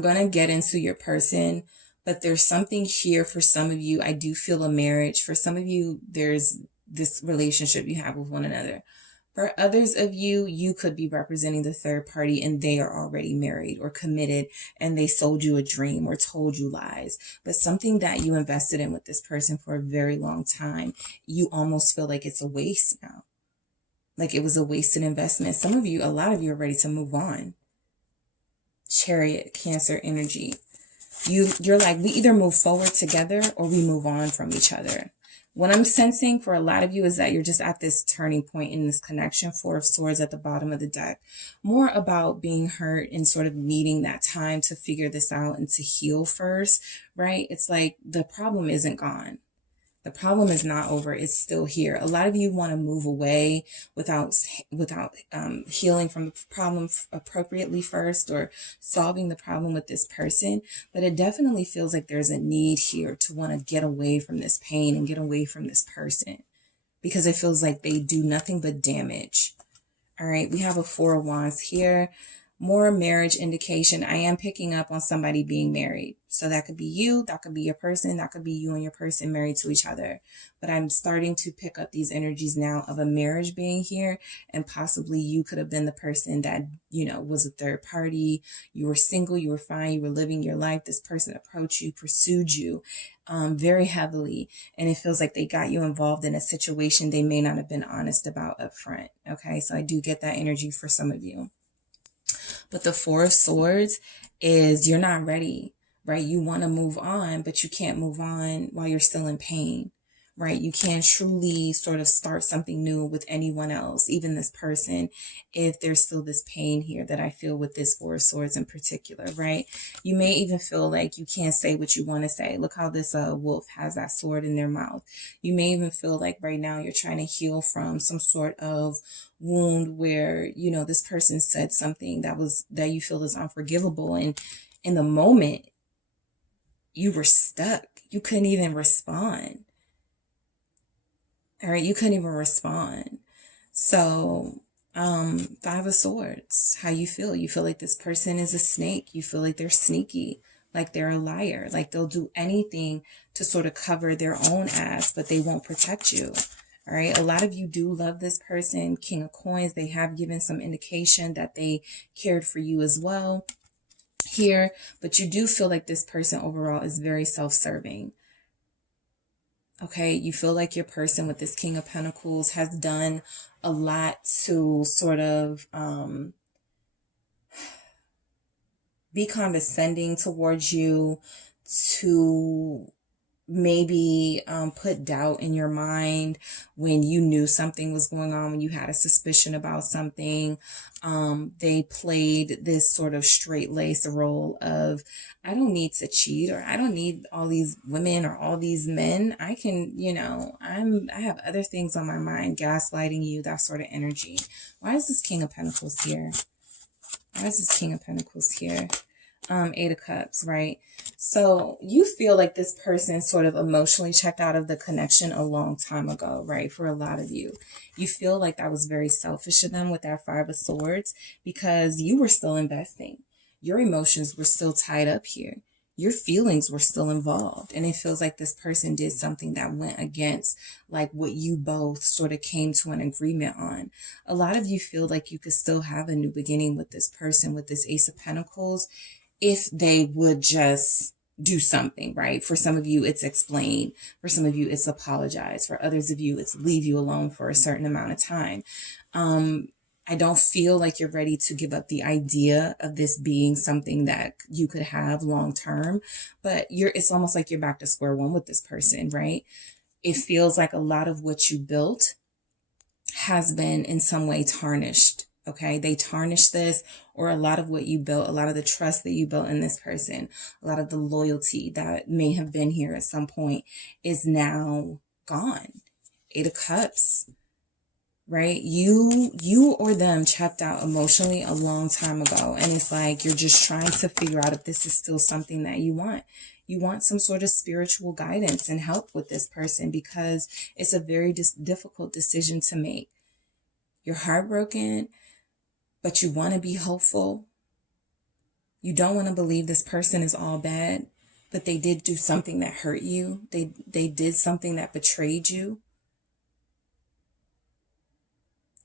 going to get into your person, but there's something here for some of you. I do feel a marriage. For some of you, there's this relationship you have with one another. For others of you, you could be representing the third party and they are already married or committed and they sold you a dream or told you lies. But something that you invested in with this person for a very long time, you almost feel like it's a waste now. Like it was a wasted investment. Some of you, a lot of you are ready to move on. Chariot, Cancer energy. You're like, we either move forward together or we move on from each other. What I'm sensing for a lot of you is that you're just at this turning point in this connection. 4 of Swords at the bottom of the deck. More about being hurt and sort of needing that time to figure this out and to heal first, right? It's like the problem isn't gone. The problem is not over. It's still here. A lot of you want to move away without healing from the problem appropriately first or solving the problem with this person. But it definitely feels like there's a need here to want to get away from this pain and get away from this person because it feels like they do nothing but damage. All right. We have a 4 of Wands here. More marriage indication. I am picking up on somebody being married. So that could be you, that could be your person, that could be you and your person married to each other. But I'm starting to pick up these energies now of a marriage being here, and possibly you could have been the person that, you know, was a third party. You were single, you were fine, you were living your life. This person approached you, pursued you very heavily, and it feels like they got you involved in a situation they may not have been honest about up front. Okay, so I do get that energy for some of you. But the 4 of Swords is you're not ready, right? You want to move on, but you can't move on while you're still in pain, right? You can't truly sort of start something new with anyone else, even this person, if there's still this pain here that I feel with this 4 of Swords in particular, right? You may even feel like you can't say what you want to say. Look how this wolf has that sword in their mouth. You may even feel like right now you're trying to heal from some sort of wound where, you know, this person said something that you feel is unforgivable, and in the moment you were stuck. You couldn't even respond. All right, you couldn't even respond. So 5 of Swords, how you feel? You feel like this person is a snake. You feel like they're sneaky, like they're a liar, like they'll do anything to sort of cover their own ass, but they won't protect you. All right. A lot of you do love this person. King of Coins. They have given some indication that they cared for you as well here, but you do feel like this person overall is very self-serving. Okay. You feel like your person with this King of Pentacles has done a lot to sort of, be condescending towards you, to maybe put doubt in your mind when you knew something was going on, when you had a suspicion about something. They played this sort of straight-laced role of, I don't need to cheat, or I don't need all these women or all these men. I can, you know, I have other things on my mind, gaslighting you, that sort of energy. Why is this King of Pentacles here? Why is this King of Pentacles here? 8 of Cups, right? So you feel like this person sort of emotionally checked out of the connection a long time ago, right? For a lot of you, you feel like that was very selfish of them with that 5 of Swords, because you were still investing. Your emotions were still tied up here. Your feelings were still involved. And it feels like this person did something that went against like what you both sort of came to an agreement on. A lot of you feel like you could still have a new beginning with this person, with this Ace of Pentacles, if they would just do something, right? For some of you, it's explain. For some of you, it's apologize. For others of you, it's leave you alone for a certain amount of time. I don't feel like you're ready to give up the idea of this being something that you could have long term, but it's almost like you're back to square one with this person, right? It feels like a lot of what you built has been in some way tarnished. Okay, they tarnished this, or a lot of what you built, a lot of the trust that you built in this person, a lot of the loyalty that may have been here at some point is now gone. 8 of Cups, right? You or them checked out emotionally a long time ago. And it's like, you're just trying to figure out if this is still something that you want. You want some sort of spiritual guidance and help with this person because it's a very difficult decision to make. You're heartbroken, but you want to be hopeful. You don't want to believe this person is all bad, but they did do something that hurt you. They did something that betrayed you.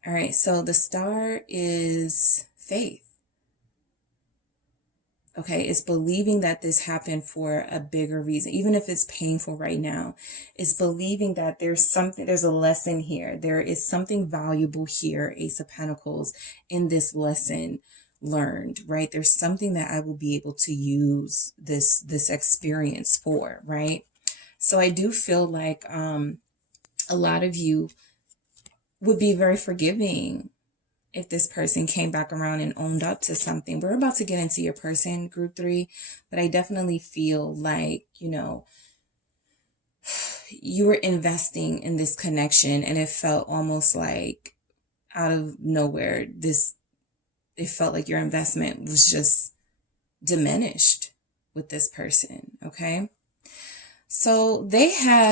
All right, so the star is faith. Okay, it's believing that this happened for a bigger reason, even if it's painful right now. It's believing that there's a lesson here. There is something valuable here, Ace of Pentacles, in this lesson learned, right? There's something that I will be able to use this experience for, right? So I do feel like a lot of you would be very forgiving if this person came back around and owned up to something. We're about to get into your person, group 3, but I definitely feel like, you know, you were investing in this connection and it felt almost like out of nowhere, it felt like your investment was just diminished with this person, okay? So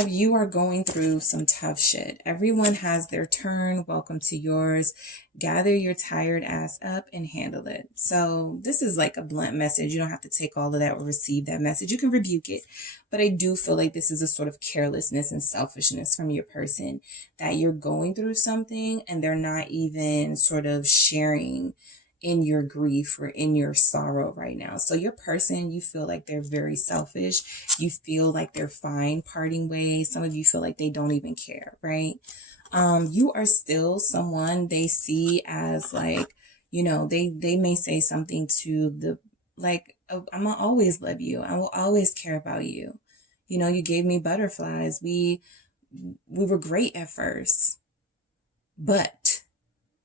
you are going through some tough shit. Everyone has their turn. Welcome to yours. Gather your tired ass up and handle it. So this is like a blunt message. You don't have to take all of that or receive that message. You can rebuke it. But I do feel like this is a sort of carelessness and selfishness from your person, that you're going through something and they're not even sort of sharing in your grief or in your sorrow right now. So your person, you feel like they're very selfish. You feel like they're fine parting ways. Some of you feel like they don't even care, right? You are still someone they see as like, you know, they may say something to the, like, oh, I'm gonna always love you. I will always care about you. You know, you gave me butterflies. We were great at first, but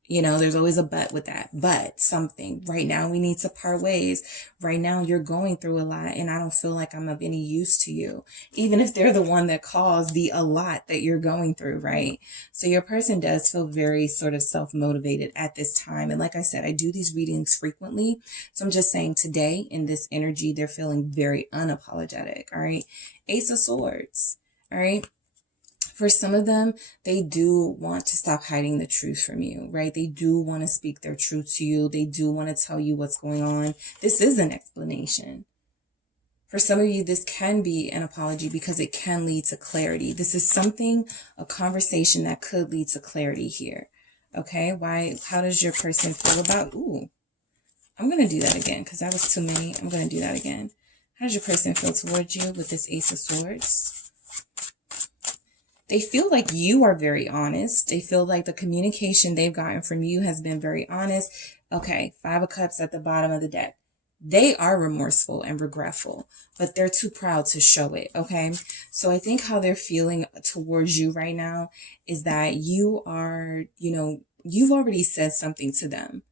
you know, there's always a but with that. But something. Right now, we need to part ways. Right now, you're going through a lot, and I don't feel like I'm of any use to you. Even if they're the one that caused a lot that you're going through, right? So your person does feel very sort of self-motivated at this time. And like I said, I do these readings frequently. So I'm just saying today, in this energy, they're feeling very unapologetic, all right? Ace of Swords, all right? For some of them, they do want to stop hiding the truth from you, right? They do want to speak their truth to you. They do want to tell you what's going on. This is an explanation. For some of you, this can be an apology because it can lead to clarity. This is a conversation that could lead to clarity here. Okay, how does your person feel about, I'm going to do that again because that was too many. I'm going to do that again. How does your person feel towards you with this Ace of Swords? They feel like you are very honest. They feel like the communication they've gotten from you has been very honest. Okay, 5 of Cups at the bottom of the deck. They are remorseful and regretful, but they're too proud to show it, okay? So I think how they're feeling towards you right now is that you are, you know, you've already said something to them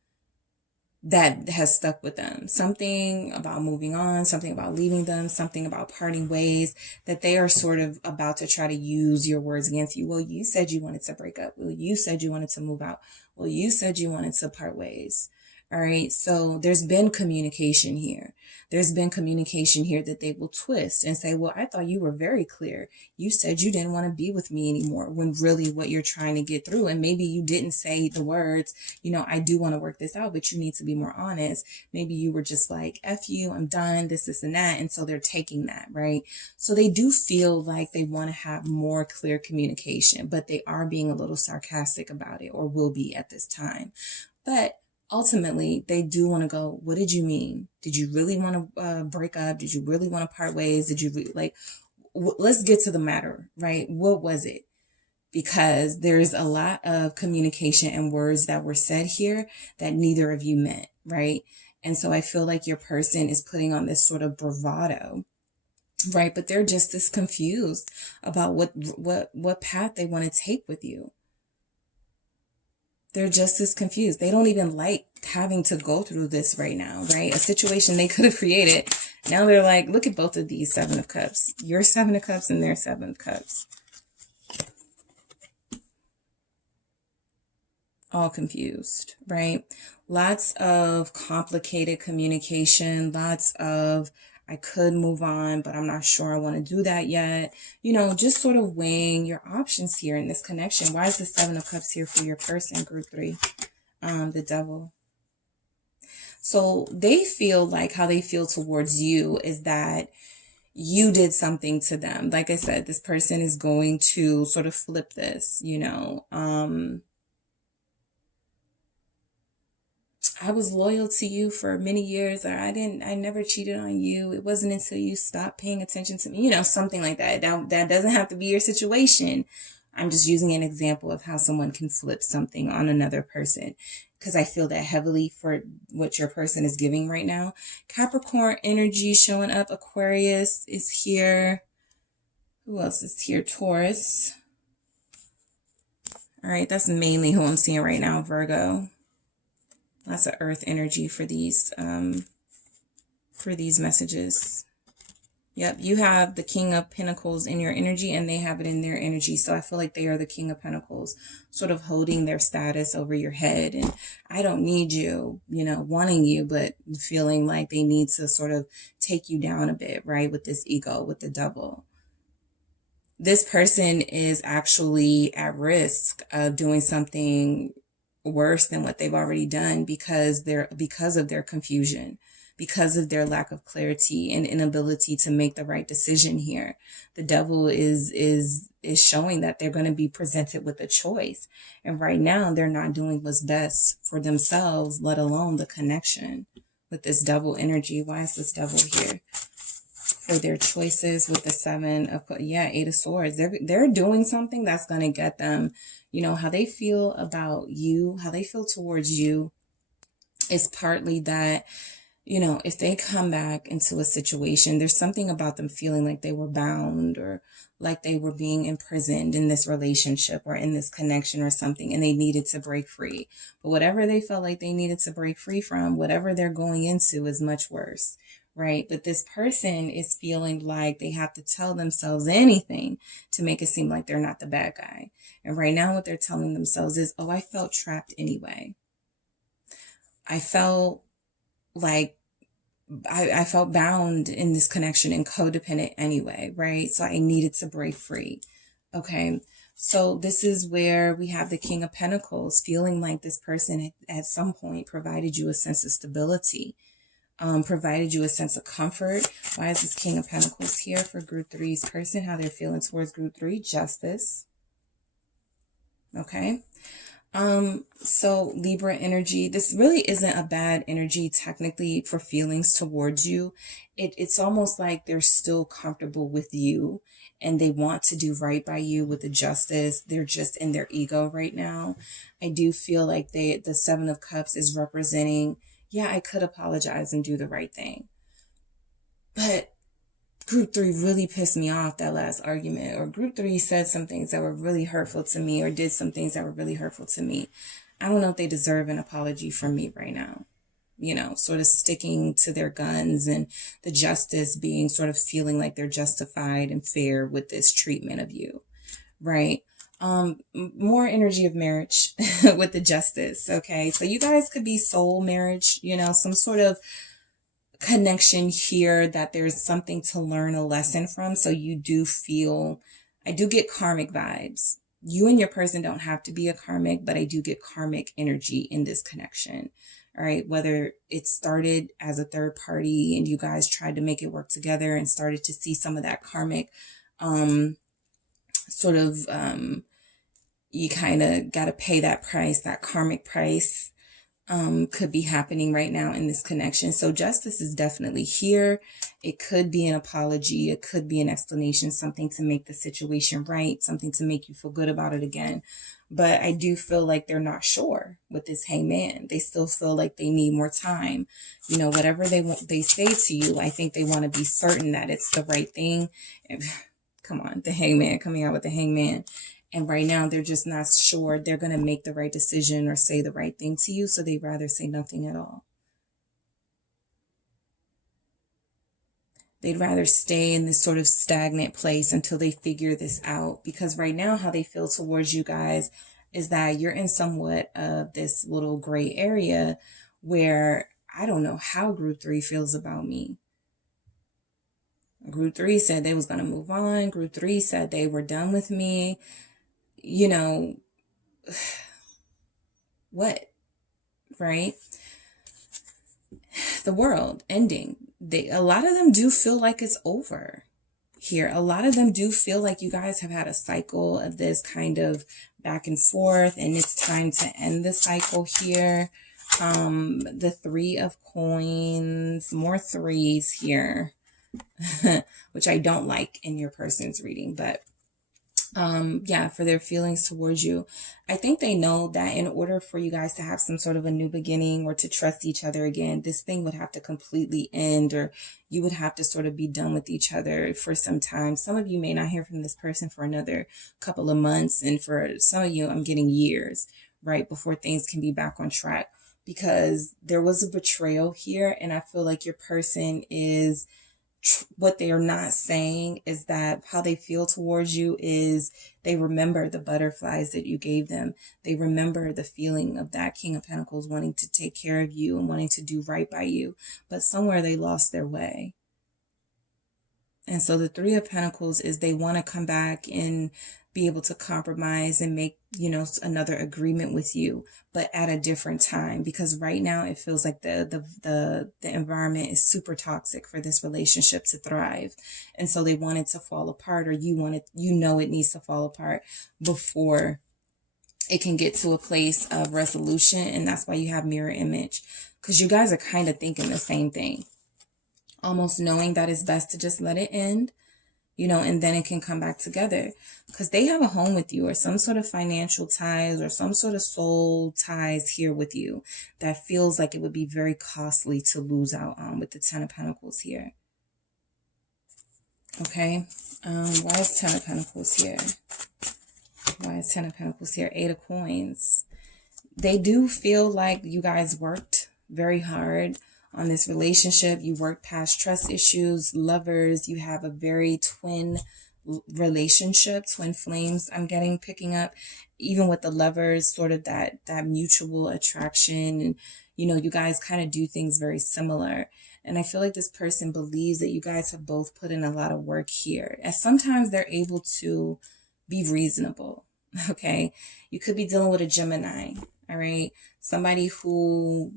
that has stuck with them. Something about moving on, something about leaving them, something about parting ways, that they are sort of about to try to use your words against you. Well, you said you wanted to break up. Well, you said you wanted to move out. Well, you said you wanted to part ways. All right. So there's been communication here. There's been communication here that they will twist and say, well, I thought you were very clear. You said you didn't want to be with me anymore, when really what you're trying to get through. And maybe you didn't say the words, you know, I do want to work this out, but you need to be more honest. Maybe you were just like, F you, I'm done, this, and that. And so they're taking that, right? So they do feel like they want to have more clear communication, but they are being a little sarcastic about it, or will be at this time. But ultimately, they do want to go, what did you mean? Did you really want to break up? Did you really want to part ways? Did you let's get to the matter, right? What was it? Because there's a lot of communication and words that were said here that neither of you meant, right? And so I feel like your person is putting on this sort of bravado, right? But they're just as confused about what path they want to take with you. They're just as confused. They don't even like having to go through this right now, right? A situation they could have created. Now they're like, look at both of these Seven of Cups. Your Seven of Cups and their Seven of Cups. All confused, right? Lots of complicated communication, lots of, I could move on, but I'm not sure I want to do that yet. You know, just sort of weighing your options here in this connection. Why is the Seven of Cups here for your person, group 3? The Devil. So they feel like how they feel towards you is that you did something to them. Like I said, this person is going to sort of flip this, you know. I was loyal to you for many years, or I never cheated on you. It wasn't until you stopped paying attention to me, you know, something like that. That doesn't have to be your situation. I'm just using an example of how someone can flip something on another person, because I feel that heavily for what your person is giving right now. Capricorn energy showing up. Aquarius is here. Who else is here? Taurus. All right, that's mainly who I'm seeing right now. Virgo. Lots of earth energy for these messages. Yep, you have the King of Pentacles in your energy and they have it in their energy. So I feel like they are the King of Pentacles, sort of holding their status over your head. And I don't need you, you know, wanting you, but feeling like they need to sort of take you down a bit, right? With this ego, with the Devil. This person is actually at risk of doing something worse than what they've already done because of their confusion, because of their lack of clarity and inability to make the right decision here. The Devil is showing that they're going to be presented with a choice. And right now they're not doing what's best for themselves, let alone the connection with this Devil energy. Why is this Devil here? For their choices with the Eight of Swords. They're doing something that's going to get them, you know, how they feel about you, how they feel towards you is partly that, you know, if they come back into a situation, there's something about them feeling like they were bound or like they were being imprisoned in this relationship or in this connection or something, and they needed to break free. But whatever they felt like they needed to break free from, whatever they're going into is much worse, right? But this person is feeling like they have to tell themselves anything to make it seem like they're not the bad guy. And right now what they're telling themselves is, oh, I felt trapped anyway. I felt like I felt bound in this connection and codependent anyway, right? So I needed to break free. Okay. So this is where we have the King of Pentacles feeling like this person at some point provided you a sense of stability, provided you a sense of comfort. Why is this King of Pentacles here for group 3's person? How they're feeling towards group 3, justice. Okay. So Libra energy, this really isn't a bad energy technically for feelings towards you. It's almost like they're still comfortable with you and they want to do right by you with the justice. They're just in their ego right now. I do feel like the Seven of Cups is representing, yeah, I could apologize and do the right thing. But group 3 really pissed me off that last argument, or group 3 said some things that were really hurtful to me or did some things that were really hurtful to me. I don't know if they deserve an apology from me right now. You know, sort of sticking to their guns and the justice being sort of feeling like they're justified and fair with this treatment of you, right? More energy of marriage with the justice. Okay. So you guys could be soul marriage, you know, some sort of connection here that there's something to learn a lesson from. So you do feel, I do get karmic vibes. You and your person don't have to be a karmic, but I do get karmic energy in this connection. All right. Whether it started as a third party and you guys tried to make it work together and started to see some of that karmic, you kind of got to pay that price, that karmic price. Could be happening right now in this connection. So justice is definitely here. It could be an apology. It could be an explanation, something to make the situation right, something to make you feel good about it again. But I do feel like they're not sure with this Hangman. They still feel like they need more time. You know, whatever they say to you, I think they want to be certain that it's the right thing. And, come on, the Hangman, coming out with the Hangman. And right now, they're just not sure they're going to make the right decision or say the right thing to you. So they'd rather say nothing at all. They'd rather stay in this sort of stagnant place until they figure this out. Because right now, how they feel towards you guys is that you're in somewhat of this little gray area where I don't know how group 3 feels about me. Group 3 said they was going to move on. Group 3 said they were done with me. You know, what? Right? The world ending. A lot of them do feel like it's over here. A lot of them do feel like you guys have had a cycle of this kind of back and forth, and it's time to end the cycle here. The 3 of coins, more 3s here, which I don't like in your person's reading, but yeah, for their feelings towards you. I think they know that in order for you guys to have some sort of a new beginning or to trust each other again, this thing would have to completely end, or you would have to sort of be done with each other for some time. Some of you may not hear from this person for another couple of months. And for some of you, I'm getting years, right, before things can be back on track, because there was a betrayal here. And I feel like your person is, what they are not saying is that how they feel towards you is they remember the butterflies that you gave them. They remember the feeling of that King of Pentacles wanting to take care of you and wanting to do right by you. But somewhere they lost their way. And so the 3 of Pentacles is they want to come back and be able to compromise and make, you know, another agreement with you, but at a different time, because right now it feels like the environment is super toxic for this relationship to thrive. And so they want it to fall apart, or you want it, you know, it needs to fall apart before it can get to a place of resolution. And that's why you have mirror image, because you guys are kind of thinking the same thing, almost knowing that it's best to just let it end, you know, and then it can come back together, because they have a home with you, or some sort of financial ties, or some sort of soul ties here with you that feels like it would be very costly to lose out on with the 10 of Pentacles here. Okay. Why is 10 of Pentacles here? Why is 10 of Pentacles here? 8 of Coins. They do feel like you guys worked very hard on this relationship. You work past trust issues, lovers. You have a very twin relationship, twin flames. I'm picking up, even with the lovers, sort of that mutual attraction. And, you know, you guys kind of do things very similar. And I feel like this person believes that you guys have both put in a lot of work here. And sometimes they're able to be reasonable. Okay. You could be dealing with a Gemini. All right. Somebody who,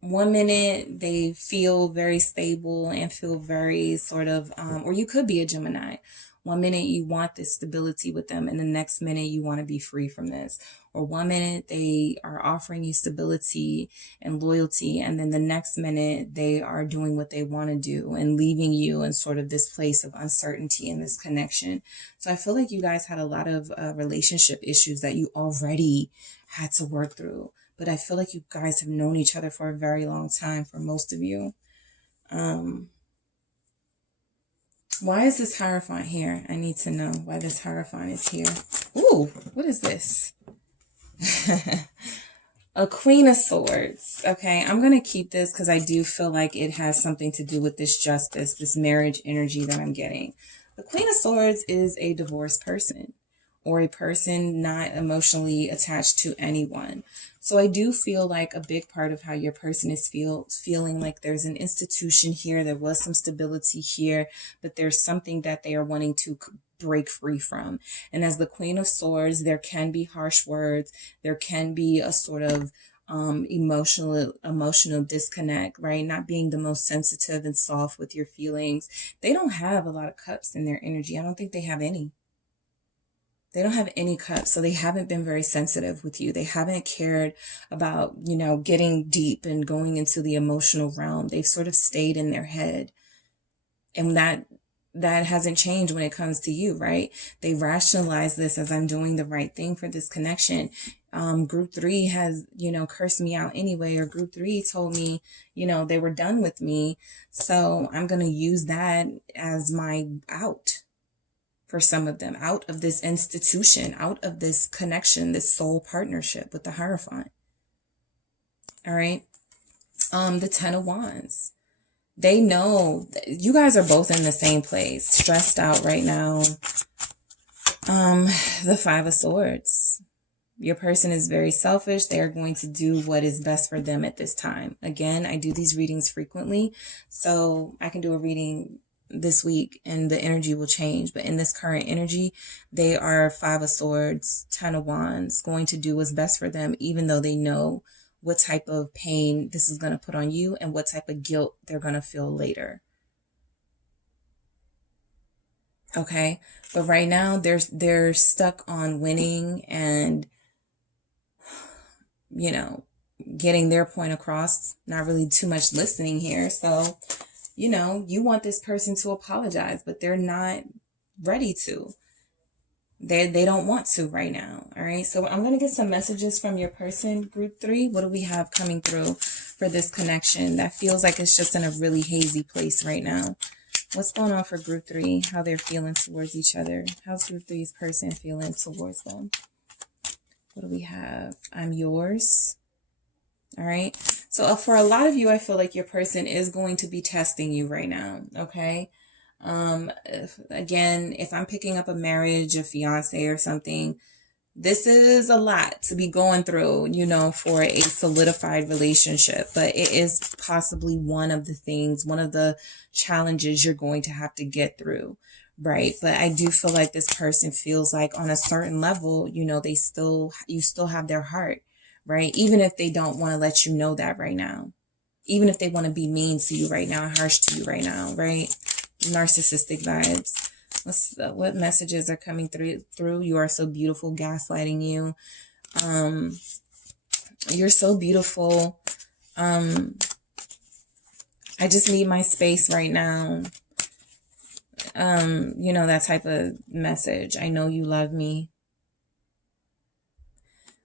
one minute they feel very stable and feel very sort of, or you could be a Gemini. One minute you want this stability with them, and the next minute you want to be free from this. Or one minute they are offering you stability and loyalty, and then the next minute they are doing what they want to do and leaving you in sort of this place of uncertainty in this connection. So I feel like you guys had a lot of relationship issues that you already had to work through. But I feel like you guys have known each other for a very long time for most of you. Why is this Hierophant here? I need to know why this Hierophant is here. Ooh, what is this? A Queen of Swords. Okay, I'm going to keep this because I do feel like it has something to do with this justice, this marriage energy that I'm getting. The Queen of Swords is a divorced person, or a person not emotionally attached to anyone. So I do feel like a big part of how your person is feeling like there's an institution here, there was some stability here, but there's something that they are wanting to break free from. And as the Queen of Swords, there can be harsh words, there can be a sort of emotional disconnect, right? Not being the most sensitive and soft with your feelings. They don't have a lot of cups in their energy. I don't think they have any. They don't have any cups, so they haven't been very sensitive with you. They haven't cared about, you know, getting deep and going into the emotional realm. They've sort of stayed in their head. And that hasn't changed when it comes to you, right? They rationalize this as I'm doing the right thing for this connection. Group 3 has, you know, cursed me out anyway, or group 3 told me, you know, they were done with me. So I'm going to use that as my out for some of them, out of this institution, out of this connection, this soul partnership with the Hierophant. All right. The Ten of Wands. They know you guys are both in the same place, stressed out right now. The Five of Swords. Your person is very selfish. They are going to do what is best for them at this time. Again, I do these readings frequently, so I can do a reading this week and the energy will change. But in this current energy, they are Five of Swords, Ten of Wands, going to do what's best for them, even though they know what type of pain this is going to put on you and what type of guilt they're going to feel later. Okay, but right now they're stuck on winning and, you know, getting their point across, not really too much listening here. So, you know, you want this person to apologize, but they're not ready to. They don't want to right now. All right. So I'm going to get some messages from your person, group 3. What do we have coming through for this connection that feels like it's just in a really hazy place right now? What's going on for group 3? How they're feeling towards each other? How's group 3's person feeling towards them? What do we have? I'm yours. All right. So for a lot of you, I feel like your person is going to be testing you right now. Okay. Again, if I'm picking up a marriage, a fiance or something, this is a lot to be going through, you know, for a solidified relationship, but it is possibly one of the challenges you're going to have to get through. Right. But I do feel like this person feels like on a certain level, you know, you still have their heart, right? Even if they don't want to let you know that right now, even if they want to be mean to you right now, harsh to you right now, right? Narcissistic vibes. What messages are coming through? You are so beautiful, gaslighting you. You're so beautiful. I just need my space right now. You know, that type of message. I know you love me.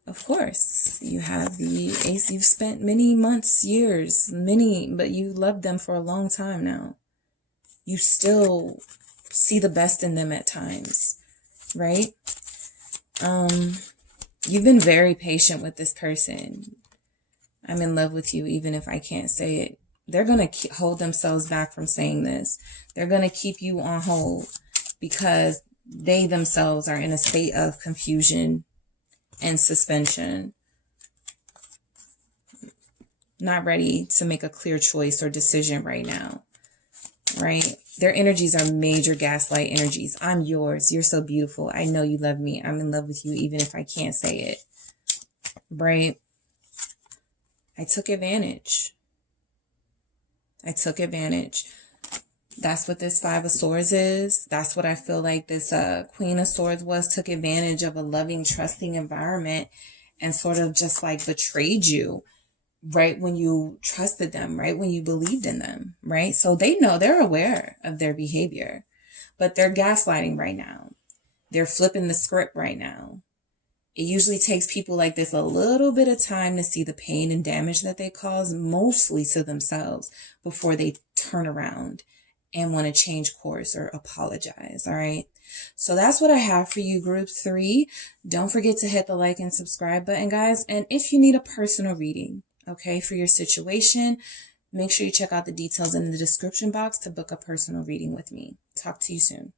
Of course, you have the Ace. You've spent many months, years, but you loved them for a long time now. You still see the best in them at times, right? You've been very patient with this person. I'm in love with you, even if I can't say it. They're going to hold themselves back from saying this. They're going to keep you on hold because they themselves are in a state of confusion and suspension. Not ready to make a clear choice or decision right now, right? Their energies are major gaslight energies. I'm yours. You're so beautiful. I know you love me. I'm in love with you, even if I can't say it, right? I took advantage. That's what this Five of Swords is. That's what I feel like this Queen of Swords was. Took advantage of a loving, trusting environment and sort of just like betrayed you right when you trusted them, right when you believed in them, right? So they know, they're aware of their behavior, but they're gaslighting right now. They're flipping the script right now. It usually takes people like this a little bit of time to see the pain and damage that they cause, mostly to themselves, before they turn around and want to change course or apologize. All right. So that's what I have for you, group 3. Don't forget to hit the like and subscribe button, guys. And if you need a personal reading, okay, for your situation, make sure you check out the details in the description box to book a personal reading with me. Talk to you soon.